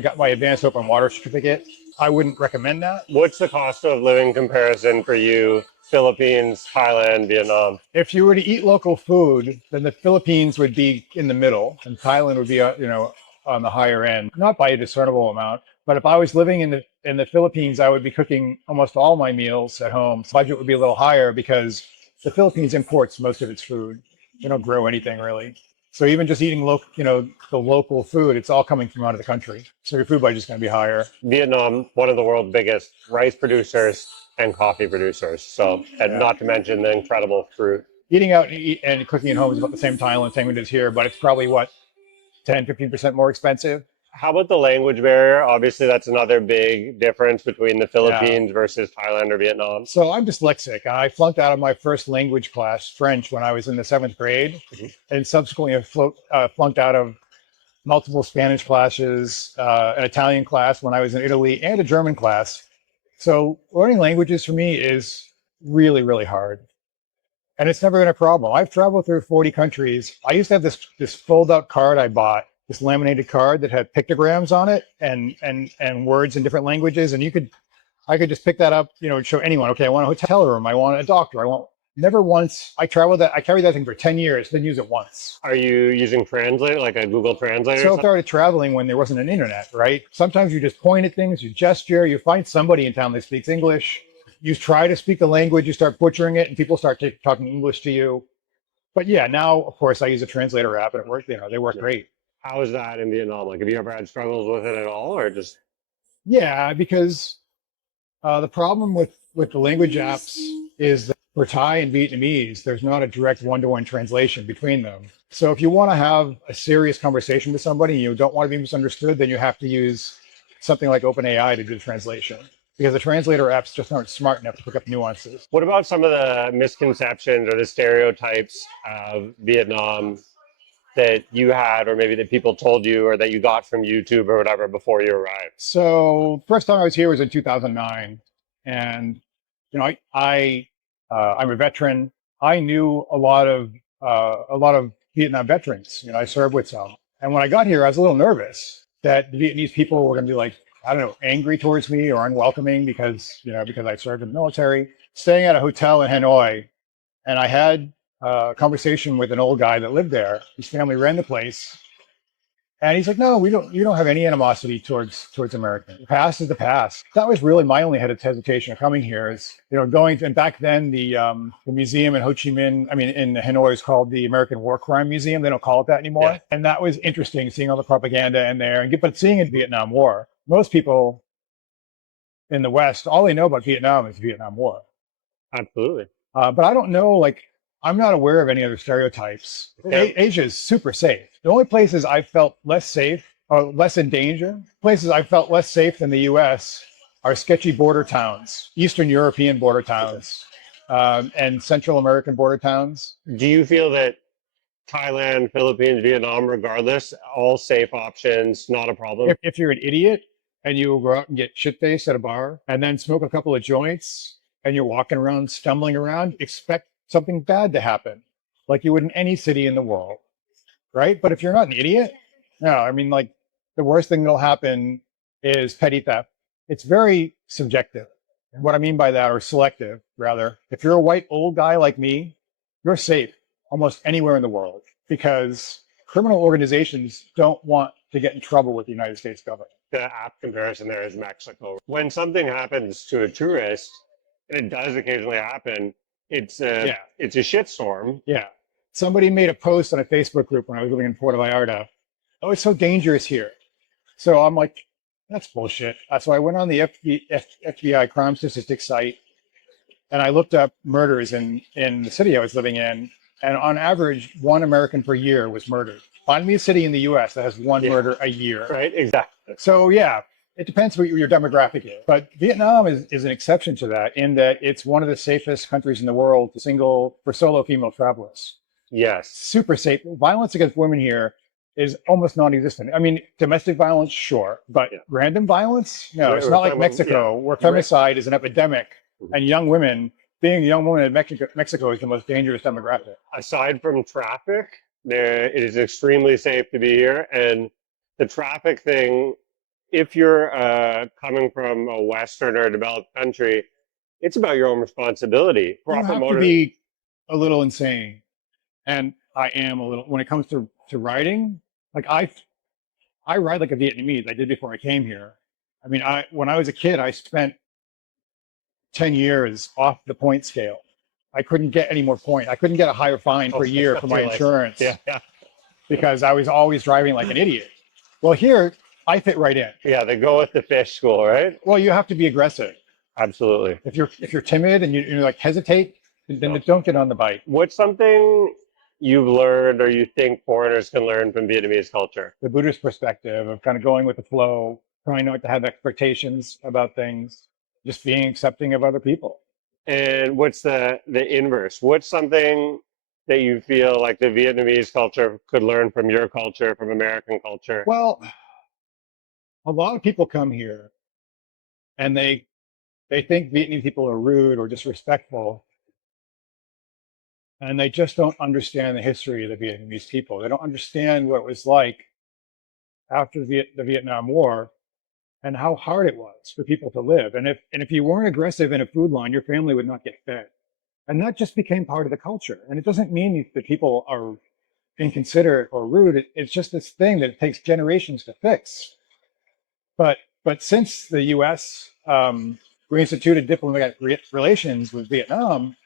got my advanced open water certificate. I wouldn't recommend that. What's the cost of living comparison for you, Philippines, Thailand, Vietnam? If you were to eat local food, then the Philippines would be in the middle, and Thailand would be, on the higher end, not by a discernible amount. But if I was living in the Philippines, I would be cooking almost all my meals at home. Budget would be a little higher because the Philippines imports most of its food. They don't grow anything really. So even just eating the local food, it's all coming from out of the country. So your food budget is going to be higher. Vietnam, one of the world's biggest rice producers and coffee producers. So, and Yeah. not to mention the incredible fruit. Eating out and cooking at home is about the same Thailand thing it is here, but it's probably 10-15% more expensive. How about the language barrier? Obviously, that's another big difference between the Philippines versus Thailand or Vietnam. So I'm dyslexic. I flunked out of my first language class, French, when I was in the 7th grade, and subsequently I flunked out of multiple Spanish classes, an Italian class when I was in Italy, and a German class. So learning languages for me is really, really hard. And it's never been a problem. I've traveled through 40 countries. I used to have this fold-out card I bought, this laminated card that had pictograms on it and words in different languages. And I could just pick that up, and show anyone, okay, I want a hotel room, I want a doctor, never once. I carried that thing for 10 years, didn't use it once. Are you using Translate, like a Google Translator? So I started traveling when there wasn't an internet, right? Sometimes you just point at things, you gesture, you find somebody in town that speaks English. You try to speak the language, you start butchering it, and people start talking English to you. But yeah, now, of course, I use a translator app, and it works. They work great. How is that in Vietnam? Like, have you ever had struggles with it at all, or just? Yeah, because the problem with the language apps is that for Thai and Vietnamese, there's not a direct one-to-one translation between them. So if you want to have a serious conversation with somebody and you don't want to be misunderstood, then you have to use something like OpenAI to do the translation, because the translator apps just aren't smart enough to pick up nuances. What about some of the misconceptions or the stereotypes of Vietnam that you had, or maybe that people told you, or that you got from YouTube or whatever before you arrived? So first time I was here was in 2009, and I'm a veteran. I knew a lot of Vietnam veterans. I served with some, and when I got here, I was a little nervous that the Vietnamese people were going to be like, I don't know, angry towards me or unwelcoming because I served in the military. Staying at a hotel in Hanoi, and I had a conversation with an old guy that lived there. His family ran the place, and he's like, "No, you don't have any animosity towards Americans. The past is the past." That was really my only hesitation of coming here. Is going to, and back then the museum in Ho Chi Minh, in Hanoi, is called the American War Crime Museum. They don't call it that anymore. Yeah. And that was interesting, seeing all the propaganda in there, but seeing in Vietnam War. Most people in the West, all they know about Vietnam is the Vietnam War. Absolutely. But I don't know, I'm not aware of any other stereotypes. Yeah. Asia is super safe. The only places I felt less safe or less in danger, places I felt less safe than the US are sketchy border towns, Eastern European border towns, and Central American border towns. Do you feel that Thailand, Philippines, Vietnam, regardless, all safe options, not a problem? If you're an idiot and you go out and get shit-faced at a bar and then smoke a couple of joints and you're walking around, stumbling around, expect something bad to happen, like you would in any city in the world, right? But if you're not an idiot, no, the worst thing that'll happen is petty theft. It's very subjective. And what I mean by that, or selective, rather, if you're a white old guy like me, you're safe almost anywhere in the world because criminal organizations don't want to get in trouble with the United States government. The app comparison there is Mexico. When something happens to a tourist, and it does occasionally happen, it's a shitstorm. Yeah. Somebody made a post on a Facebook group when I was living in Puerto Vallarta. Oh, it's so dangerous here. So I'm like, that's bullshit. So I went on the FBI crime statistics site and I looked up murders in the city I was living in. And on average, one American per year was murdered. Find me a city in the US that has one murder a year. Right, exactly. So yeah, It depends what your demographic is. But Vietnam is an exception to that in that it's one of the safest countries in the world for solo female travelers. Yes. Super safe. Violence against women here is almost non-existent. I mean, domestic violence, sure, but Yeah. random violence, no. It's We're not like talking about- Mexico, yeah. where femicide is an epidemic, Mhm. and young women, being a young woman in Mexico is the most dangerous demographic. Aside from traffic, it is extremely safe to be here. And the traffic thing, if you're coming from a Western or developed country, it's about your own responsibility. You have to be a little insane, and I am a little when it comes to riding. Like I ride like a Vietnamese. I did before I came here. I mean, I when I was a kid, I spent 10 years off the point scale. I couldn't get any more point. I couldn't get a higher fine per year for my insurance Yeah. because I was always driving like an idiot. Well, here I fit right in. Yeah, they go with the fish school, right? Well, you have to be aggressive. Absolutely. If you're timid and you like hesitate, then don't get on the bike. What's something you've learned or you think foreigners can learn from Vietnamese culture? The Buddhist perspective of kind of going with the flow, trying not to have expectations about things, just being accepting of other people. And what's the inverse? What's something that you feel like the Vietnamese culture could learn from your culture, from American culture? Well, a lot of people come here and they think Vietnamese people are rude or disrespectful, and they just don't understand the history of the Vietnamese people. They don't understand what it was like after the Vietnam War and how hard it was for people to live. And if you weren't aggressive in a food line, your family would not get fed. And that just became part of the culture. And it doesn't mean that people are inconsiderate or rude. It's just this thing that it takes generations to fix. But since the U.S. Reinstituted diplomatic relations with Vietnam,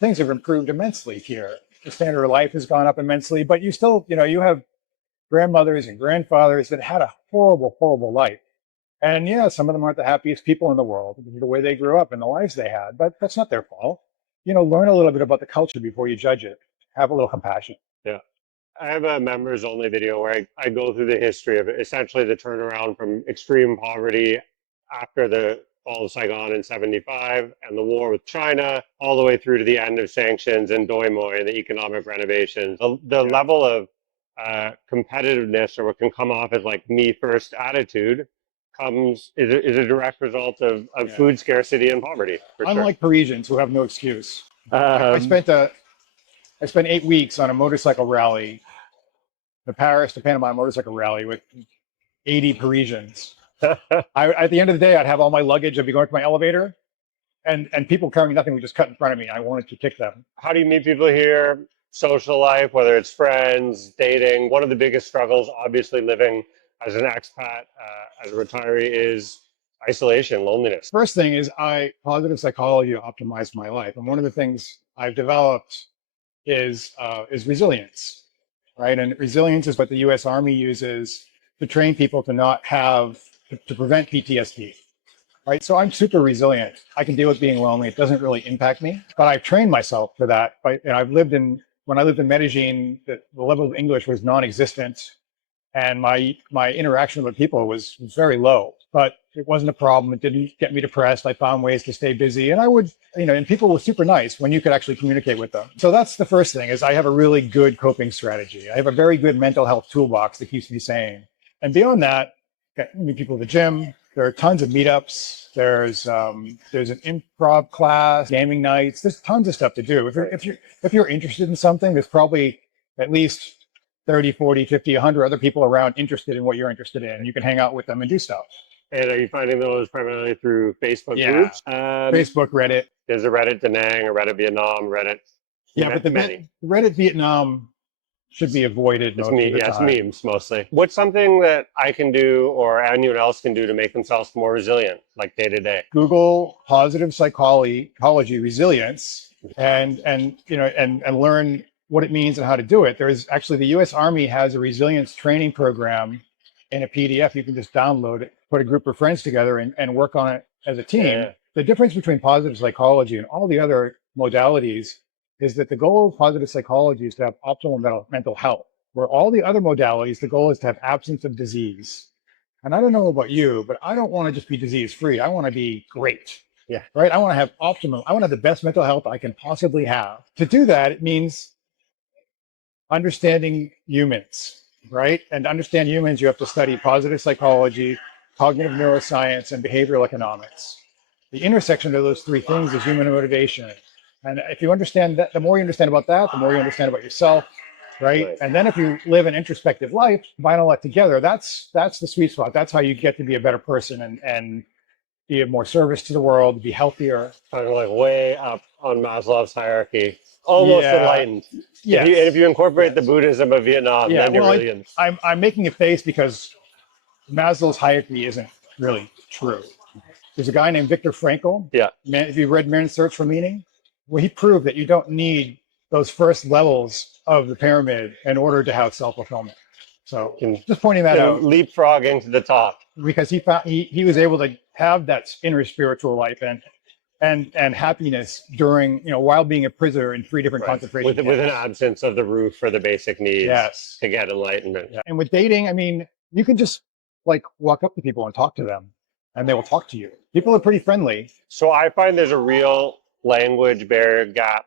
things have improved immensely here. The standard of life has gone up immensely, but you still, you have grandmothers and grandfathers that had a horrible, horrible life. And yeah, some of them aren't the happiest people in the world, the way they grew up and the lives they had, but that's not their fault. Learn a little bit about the culture before you judge it. Have a little compassion. Yeah. I have a members only video where I go through the history of it, essentially the turnaround from extreme poverty after the fall of Saigon in 75 and the war with China, all the way through to the end of sanctions and Doi Moi and the economic renovations. The level of competitiveness, or what can come off as like me first attitude, is a direct result of food scarcity and poverty. Unlike Parisians who have no excuse. I I spent 8 weeks on a motorcycle rally, the Paris to Panama motorcycle rally with 80 Parisians. At the end of the day, I'd have all my luggage. I'd be going to my elevator, and people carrying nothing would just cut in front of me. I wanted to kick them. How do you meet people here? Social life, whether it's friends, dating. One of the biggest struggles, obviously, living as an expat, as a retiree, is isolation, loneliness. First thing is positive psychology to optimize my life, and one of the things I've developed is resilience, right? And resilience is what the U.S. Army uses to train people to not have to prevent PTSD, right? So I'm super resilient. I can deal with being lonely. It doesn't really impact me, but I've trained myself for that. When I lived in Medellin, the level of English was non-existent, and my interaction with people was very low. But it wasn't a problem. It didn't get me depressed. I found ways to stay busy, and and people were super nice when you could actually communicate with them. So that's the first thing: is I have a really good coping strategy. I have a very good mental health toolbox that keeps me sane. And beyond that, meet people at the gym. There are tons of meetups. There's an improv class, gaming nights. There's tons of stuff to do. If you're interested in something, there's probably at least 30, 40, 50, 100 other people around interested in what you're interested in. You can hang out with them and do stuff. And are you finding those primarily through Facebook groups? Facebook, Reddit. There's a Reddit Da Nang, a Reddit Vietnam, Reddit. Yeah, but the Reddit Vietnam should be avoided most of the time. It's memes mostly. What's something that I can do or anyone else can do to make themselves more resilient, like day to day? Google positive psychology resilience and learn what it means and how to do it. There's actually the U.S. Army has a resilience training program in a PDF. You can just download it, put a group of friends together and work on it as a team. Yeah. The difference between positive psychology and all the other modalities is that the goal of positive psychology is to have optimal mental health, where all the other modalities, the goal is to have absence of disease. And I don't know about you, but I don't want to just be disease free. I want to be great. Yeah. Right. I want to have optimal, I want to have the best mental health I can possibly have. To do that, it means understanding humans, right? And to understand humans, you have to study positive psychology, cognitive neuroscience, and behavioral economics. The intersection of those three things is human motivation. And if you understand that, the more you understand about that, the more you understand about yourself, right? Right. And then if you live an introspective life, combine all that together, that's the sweet spot. That's how you get to be a better person and be of more service to the world, be healthier. Kind of like way up on Maslow's hierarchy, almost Yeah. enlightened. Yes. If you incorporate the Yes. Buddhism of Vietnam, Yeah. then you're Well, really in. I'm making a face because Maslow's hierarchy isn't really true. There's a guy named Viktor Frankl. Yeah. Man, if you read Man's Search for Meaning, well, he proved that you don't need those first levels of the pyramid in order to have self-fulfillment. So Can, just pointing that out leapfrogging to the top. because he found he was able to have that inner spiritual life and happiness during, while being a prisoner in three different concentration With camps. an absence of the roof for the basic needs Yes. to get enlightenment. Yeah. And with dating, I mean, you can just like walk up to people and talk to them and they will talk to you. People are pretty friendly. So I find there's a real language barrier gap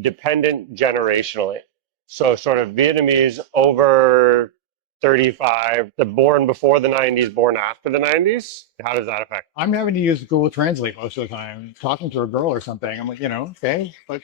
dependent generationally. So sort of Vietnamese over 35, the born before the 90s, born after the 90s. How does that affect? I'm having to use Google Translate most of the time, talking to a girl or something. I'm like, okay, but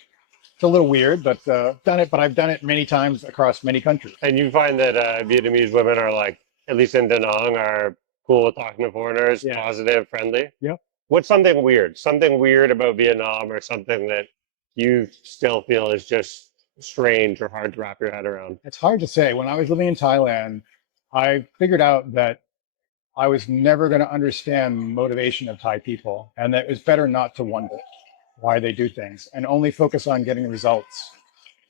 it's a little weird, but I've done it many times across many countries. And you find that Vietnamese women are like, at least in Da Nang, are cool with talking to foreigners, Yeah. positive, friendly. Yep. What's something weird? Something weird about Vietnam, or something that you still feel is just strange or hard to wrap your head around? It's hard to say. When I was living in Thailand, I figured out that I was never going to understand motivation of Thai people, and that it was better not to wonder why they do things and only focus on getting results.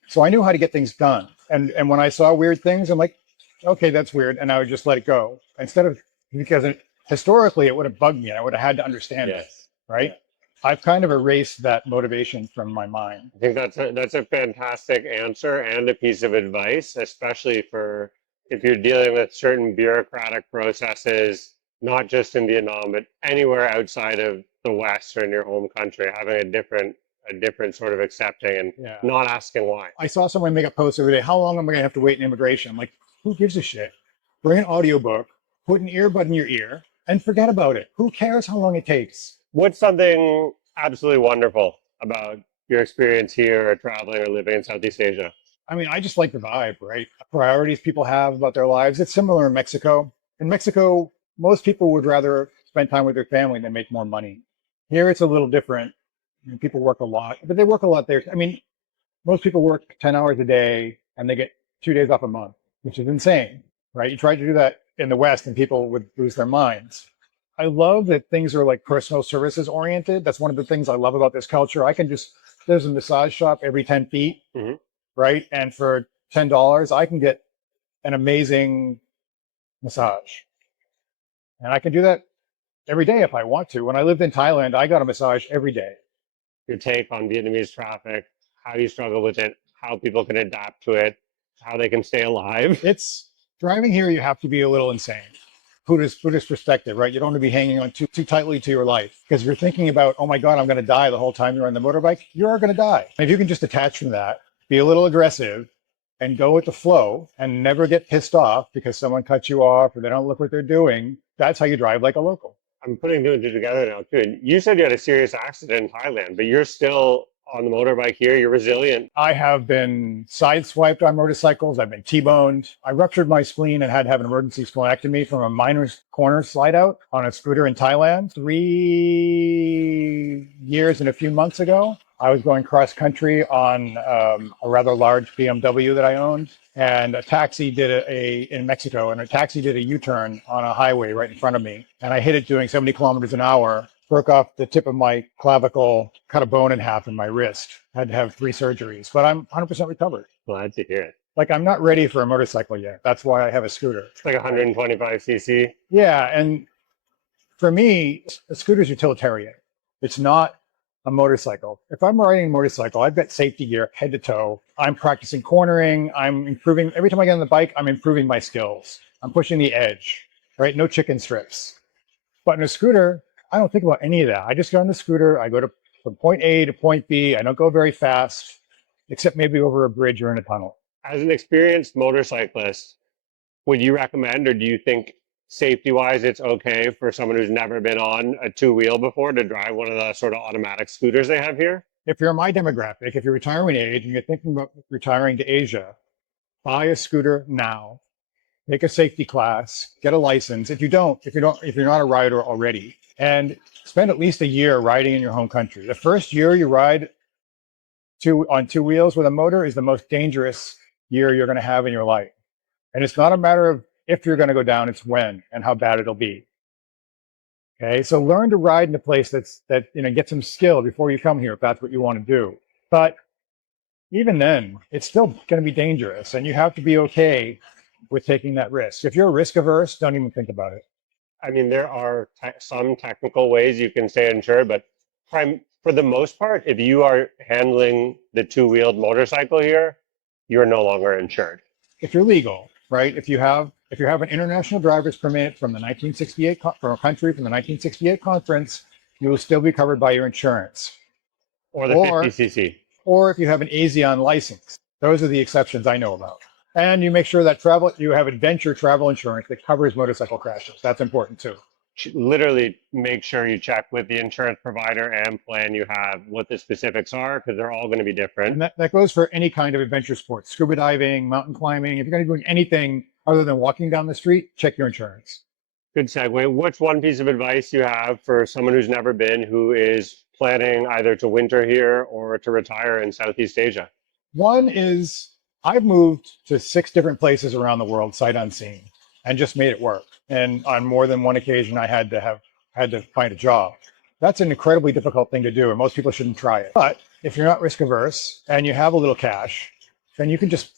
So I knew how to get things done. And when I saw weird things, I'm like, okay, that's weird. And I would just let it go instead of, because historically it would have bugged me and I would have had to understand it, right? Yeah. I've kind of erased that motivation from my mind. I think that's a fantastic answer and a piece of advice, especially for if you're dealing with certain bureaucratic processes, not just in Vietnam, but anywhere outside of the West or in your home country, having a different sort of accepting and not asking why. I saw someone make a post the other day, how long am I gonna have to wait in immigration? I'm like, who gives a shit? Bring an audiobook, put an earbud in your ear, and forget about it. Who cares how long it takes? What's something absolutely wonderful about your experience here or traveling or living in Southeast Asia? I mean, I just like the vibe, right? Priorities people have about their lives. It's similar in Mexico. In Mexico, most people would rather spend time with their family than make more money. Here, it's a little different. People work a lot, but they work a lot there. I mean, most people work 10 hours a day and they get 2 days off a month, which is insane, right? You try to do that in the West and people would lose their minds. I love that things are like personal services oriented. That's one of the things I love about this culture. There's a massage shop every 10 feet, right? And for $10, I can get an amazing massage. And I can do that every day if I want to. When I lived in Thailand, I got a massage every day. Your take on Vietnamese traffic, how you struggle with it, how people can adapt to it, how they can stay alive. It's driving here, you have to be a little insane. Buddhist perspective, right? You don't want to be hanging on too tightly to your life because you're thinking about, oh my God, I'm going to die the whole time you're on the motorbike. You are going to die. And if you can just detach from that, be a little aggressive and go with the flow and never get pissed off because someone cuts you off or they don't look what they're doing, that's how you drive like a local. I'm putting two and two together now too. You said you had a serious accident in Thailand, but you're still on the motorbike here. You're resilient. I have been sideswiped on motorcycles. I've been T-boned. I ruptured my spleen and had to have an emergency splenectomy from a minor's corner slide out on a scooter in Thailand. 3 years and a few months ago, I was going cross country on a rather large BMW that I owned, and a taxi in Mexico, and a taxi did a U-turn on a highway right in front of me, and I hit it doing 70 kilometers an hour. Broke off the tip of my clavicle, cut a bone in half in my wrist. Had to have 3 surgeries, but I'm 100% recovered. Glad to hear it. Like, I'm not ready for a motorcycle yet. That's why I have a scooter. It's like 125 cc. Yeah, and for me, a scooter is utilitarian. It's not a motorcycle. If I'm riding a motorcycle, I've got safety gear head to toe. I'm practicing cornering. I'm improving. Every time I get on the bike, I'm improving my skills. I'm pushing the edge. right? No chicken strips. But in a scooter, I don't think about any of that. I just get on the scooter. I go to from point A to point B. I don't go very fast, except maybe over a bridge or in a tunnel. As an experienced motorcyclist, would you recommend, or do you think safety wise, it's okay for someone who's never been on a two wheel before to drive one of the sort of automatic scooters they have here? If you're my demographic, if you're retirement age and you're thinking about retiring to Asia, buy a scooter now. Take a safety class, get a license. If you're not a rider already, and spend at least a year riding in your home country. The first year you ride on two wheels with a motor is the most dangerous year you're going to have in your life. And it's not a matter of if you're going to go down, it's when and how bad it'll be. Okay, so learn to ride in a place get some skill before you come here if that's what you want to do. But even then, it's still going to be dangerous, and you have to be okay with taking that risk. If you're risk averse, don't even think about it. I mean, there are some technical ways you can stay insured, but for the most part, if you are handling the two-wheeled motorcycle here, you're no longer insured. If you're legal, right? If you have an international driver's permit from the 1968 from a country from the 1968 conference, you will still be covered by your insurance. Or the 50cc. Or if you have an ASEAN license. Those are the exceptions I know about. And you make sure that you have adventure travel insurance that covers motorcycle crashes. That's important too. Literally make sure you check with the insurance provider and plan you have what the specifics are, because they're all going to be different. And that goes for any kind of adventure sport, scuba diving, mountain climbing. If you're going to be doing anything other than walking down the street, check your insurance. Good segue. What's one piece of advice you have for someone who's never been, who is planning either to winter here or to retire in Southeast Asia? One is I've moved to 6 different places around the world, sight unseen, and just made it work. And on more than one occasion, I had to find a job. That's an incredibly difficult thing to do, and most people shouldn't try it. But if you're not risk averse and you have a little cash, then you can just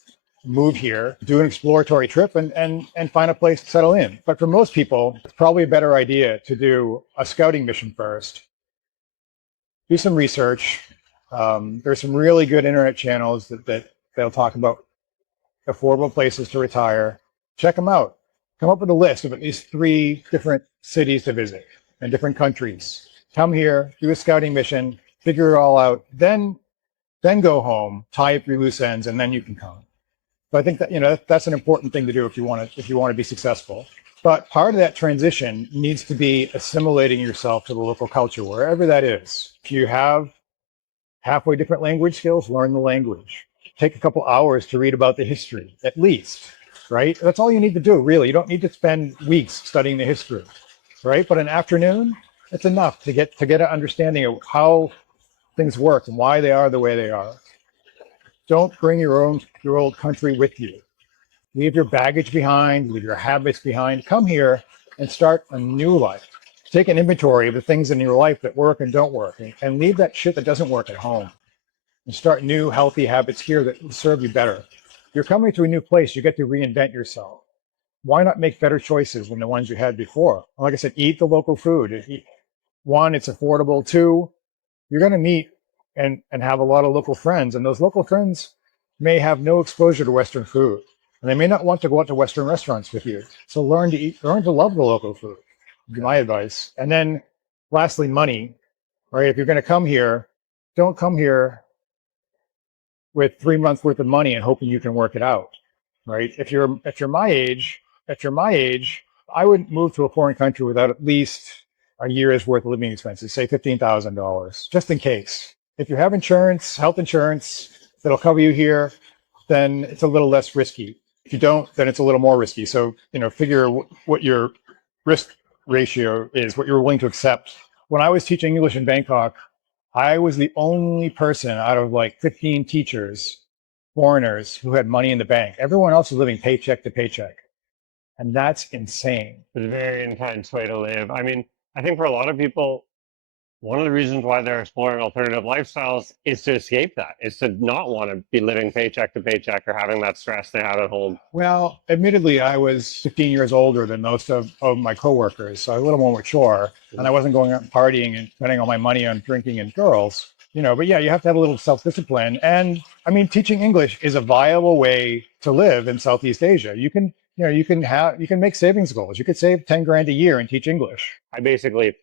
move here, do an exploratory trip, and find a place to settle in. But for most people, it's probably a better idea to do a scouting mission first. Do some research. There's some really good internet channels that they'll talk about affordable places to retire. Check them out. Come up with a list of at least 3 different cities to visit and different countries. Come here, do a scouting mission, figure it all out, then go home, tie up your loose ends, and then you can come. So I think that that's an important thing to do if you want to be successful. But part of that transition needs to be assimilating yourself to the local culture, wherever that is. If you have halfway different language skills, learn the language. Take a couple hours to read about the history, at least, right? That's all you need to do, really. You don't need to spend weeks studying the history, right? But an afternoon, it's enough to get an understanding of how things work and why they are the way they are. Don't bring your old country with you. Leave your baggage behind, leave your habits behind. Come here and start a new life. Take an inventory of the things in your life that work and don't work, and leave that shit that doesn't work at home. And start new healthy habits here that will serve you better. You're coming to a new place, you get to reinvent yourself. Why not make better choices than the ones you had before? Like I said, eat the local food. One, it's affordable. 2, you're going to meet and have a lot of local friends, and those local friends may have no exposure to Western food, and they may not want to go out to Western restaurants with you. So learn to love the local food, would be my advice. And then lastly, money, right? If you're going to come here, don't come here with 3 months worth of money and hoping you can work it out, right? If you're my age, I wouldn't move to a foreign country without at least a year's worth of living expenses, say $15,000, just in case. If you have insurance, health insurance, that'll cover you here, then it's a little less risky. If you don't, then it's a little more risky. So, figure what your risk ratio is, what you're willing to accept. When I was teaching English in Bangkok, I was the only person out of like 15 teachers, foreigners, who had money in the bank. Everyone else was living paycheck to paycheck. And that's insane. It's a very intense way to live. I mean, I think for a lot of people, one of the reasons why they're exploring alternative lifestyles is to escape that, is to not want to be living paycheck to paycheck or having that stress they had at home. Well, admittedly, I was 15 years older than most of my coworkers, so I was a little more mature, and I wasn't going out and partying and spending all my money on drinking and girls. But yeah, you have to have a little self-discipline. And I mean, teaching English is a viable way to live in Southeast Asia. You can you can make savings goals. You could save 10 grand a year and teach English. I basically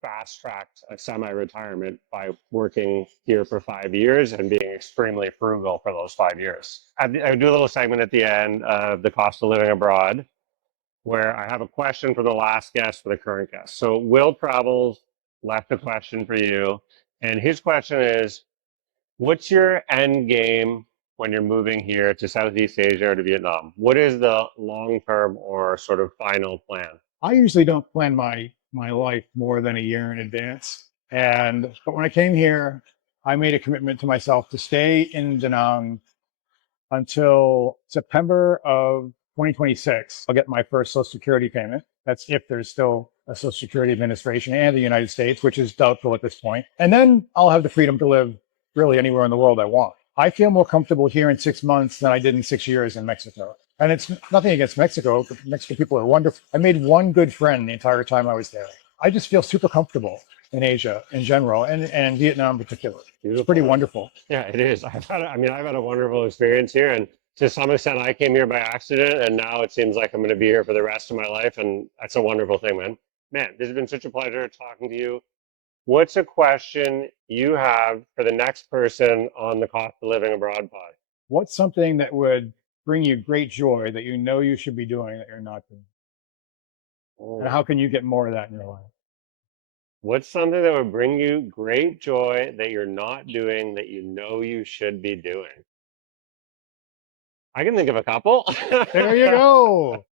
fast tracked a semi-retirement by working here for 5 years and being extremely frugal for those 5 years. I do a little segment at the end of the cost of living abroad where I have a question for the last guest for the current guest. So Will Travels left a question for you. And his question is, what's your end game when you're moving here to Southeast Asia or to Vietnam? What is the long-term or sort of final plan? I usually don't plan my life more than a year in advance. But when I came here, I made a commitment to myself to stay in Da Nang until September of 2026. I'll get my first Social Security payment. That's if there's still a Social Security Administration and the United States, which is doubtful at this point. And then I'll have the freedom to live really anywhere in the world I want. I feel more comfortable here in 6 months than I did in 6 years in Mexico. And it's nothing against Mexico. Mexican people are wonderful. I made one good friend the entire time I was there. I just feel super comfortable in Asia in general and Vietnam in particular. It's pretty wonderful. Yeah, it is. I've had a wonderful experience here, and to some extent, I came here by accident, and now it seems like I'm going to be here for the rest of my life, and that's a wonderful thing, man. Man, this has been such a pleasure talking to you. What's a question you have for the next person on the Cost of Living Abroad pod? What's something that would bring you great joy that you know you should be doing that you're not doing? And how can you get more of that in your life? What's something that would bring you great joy that you're not doing that you know you should be doing? I can think of a couple. There you go.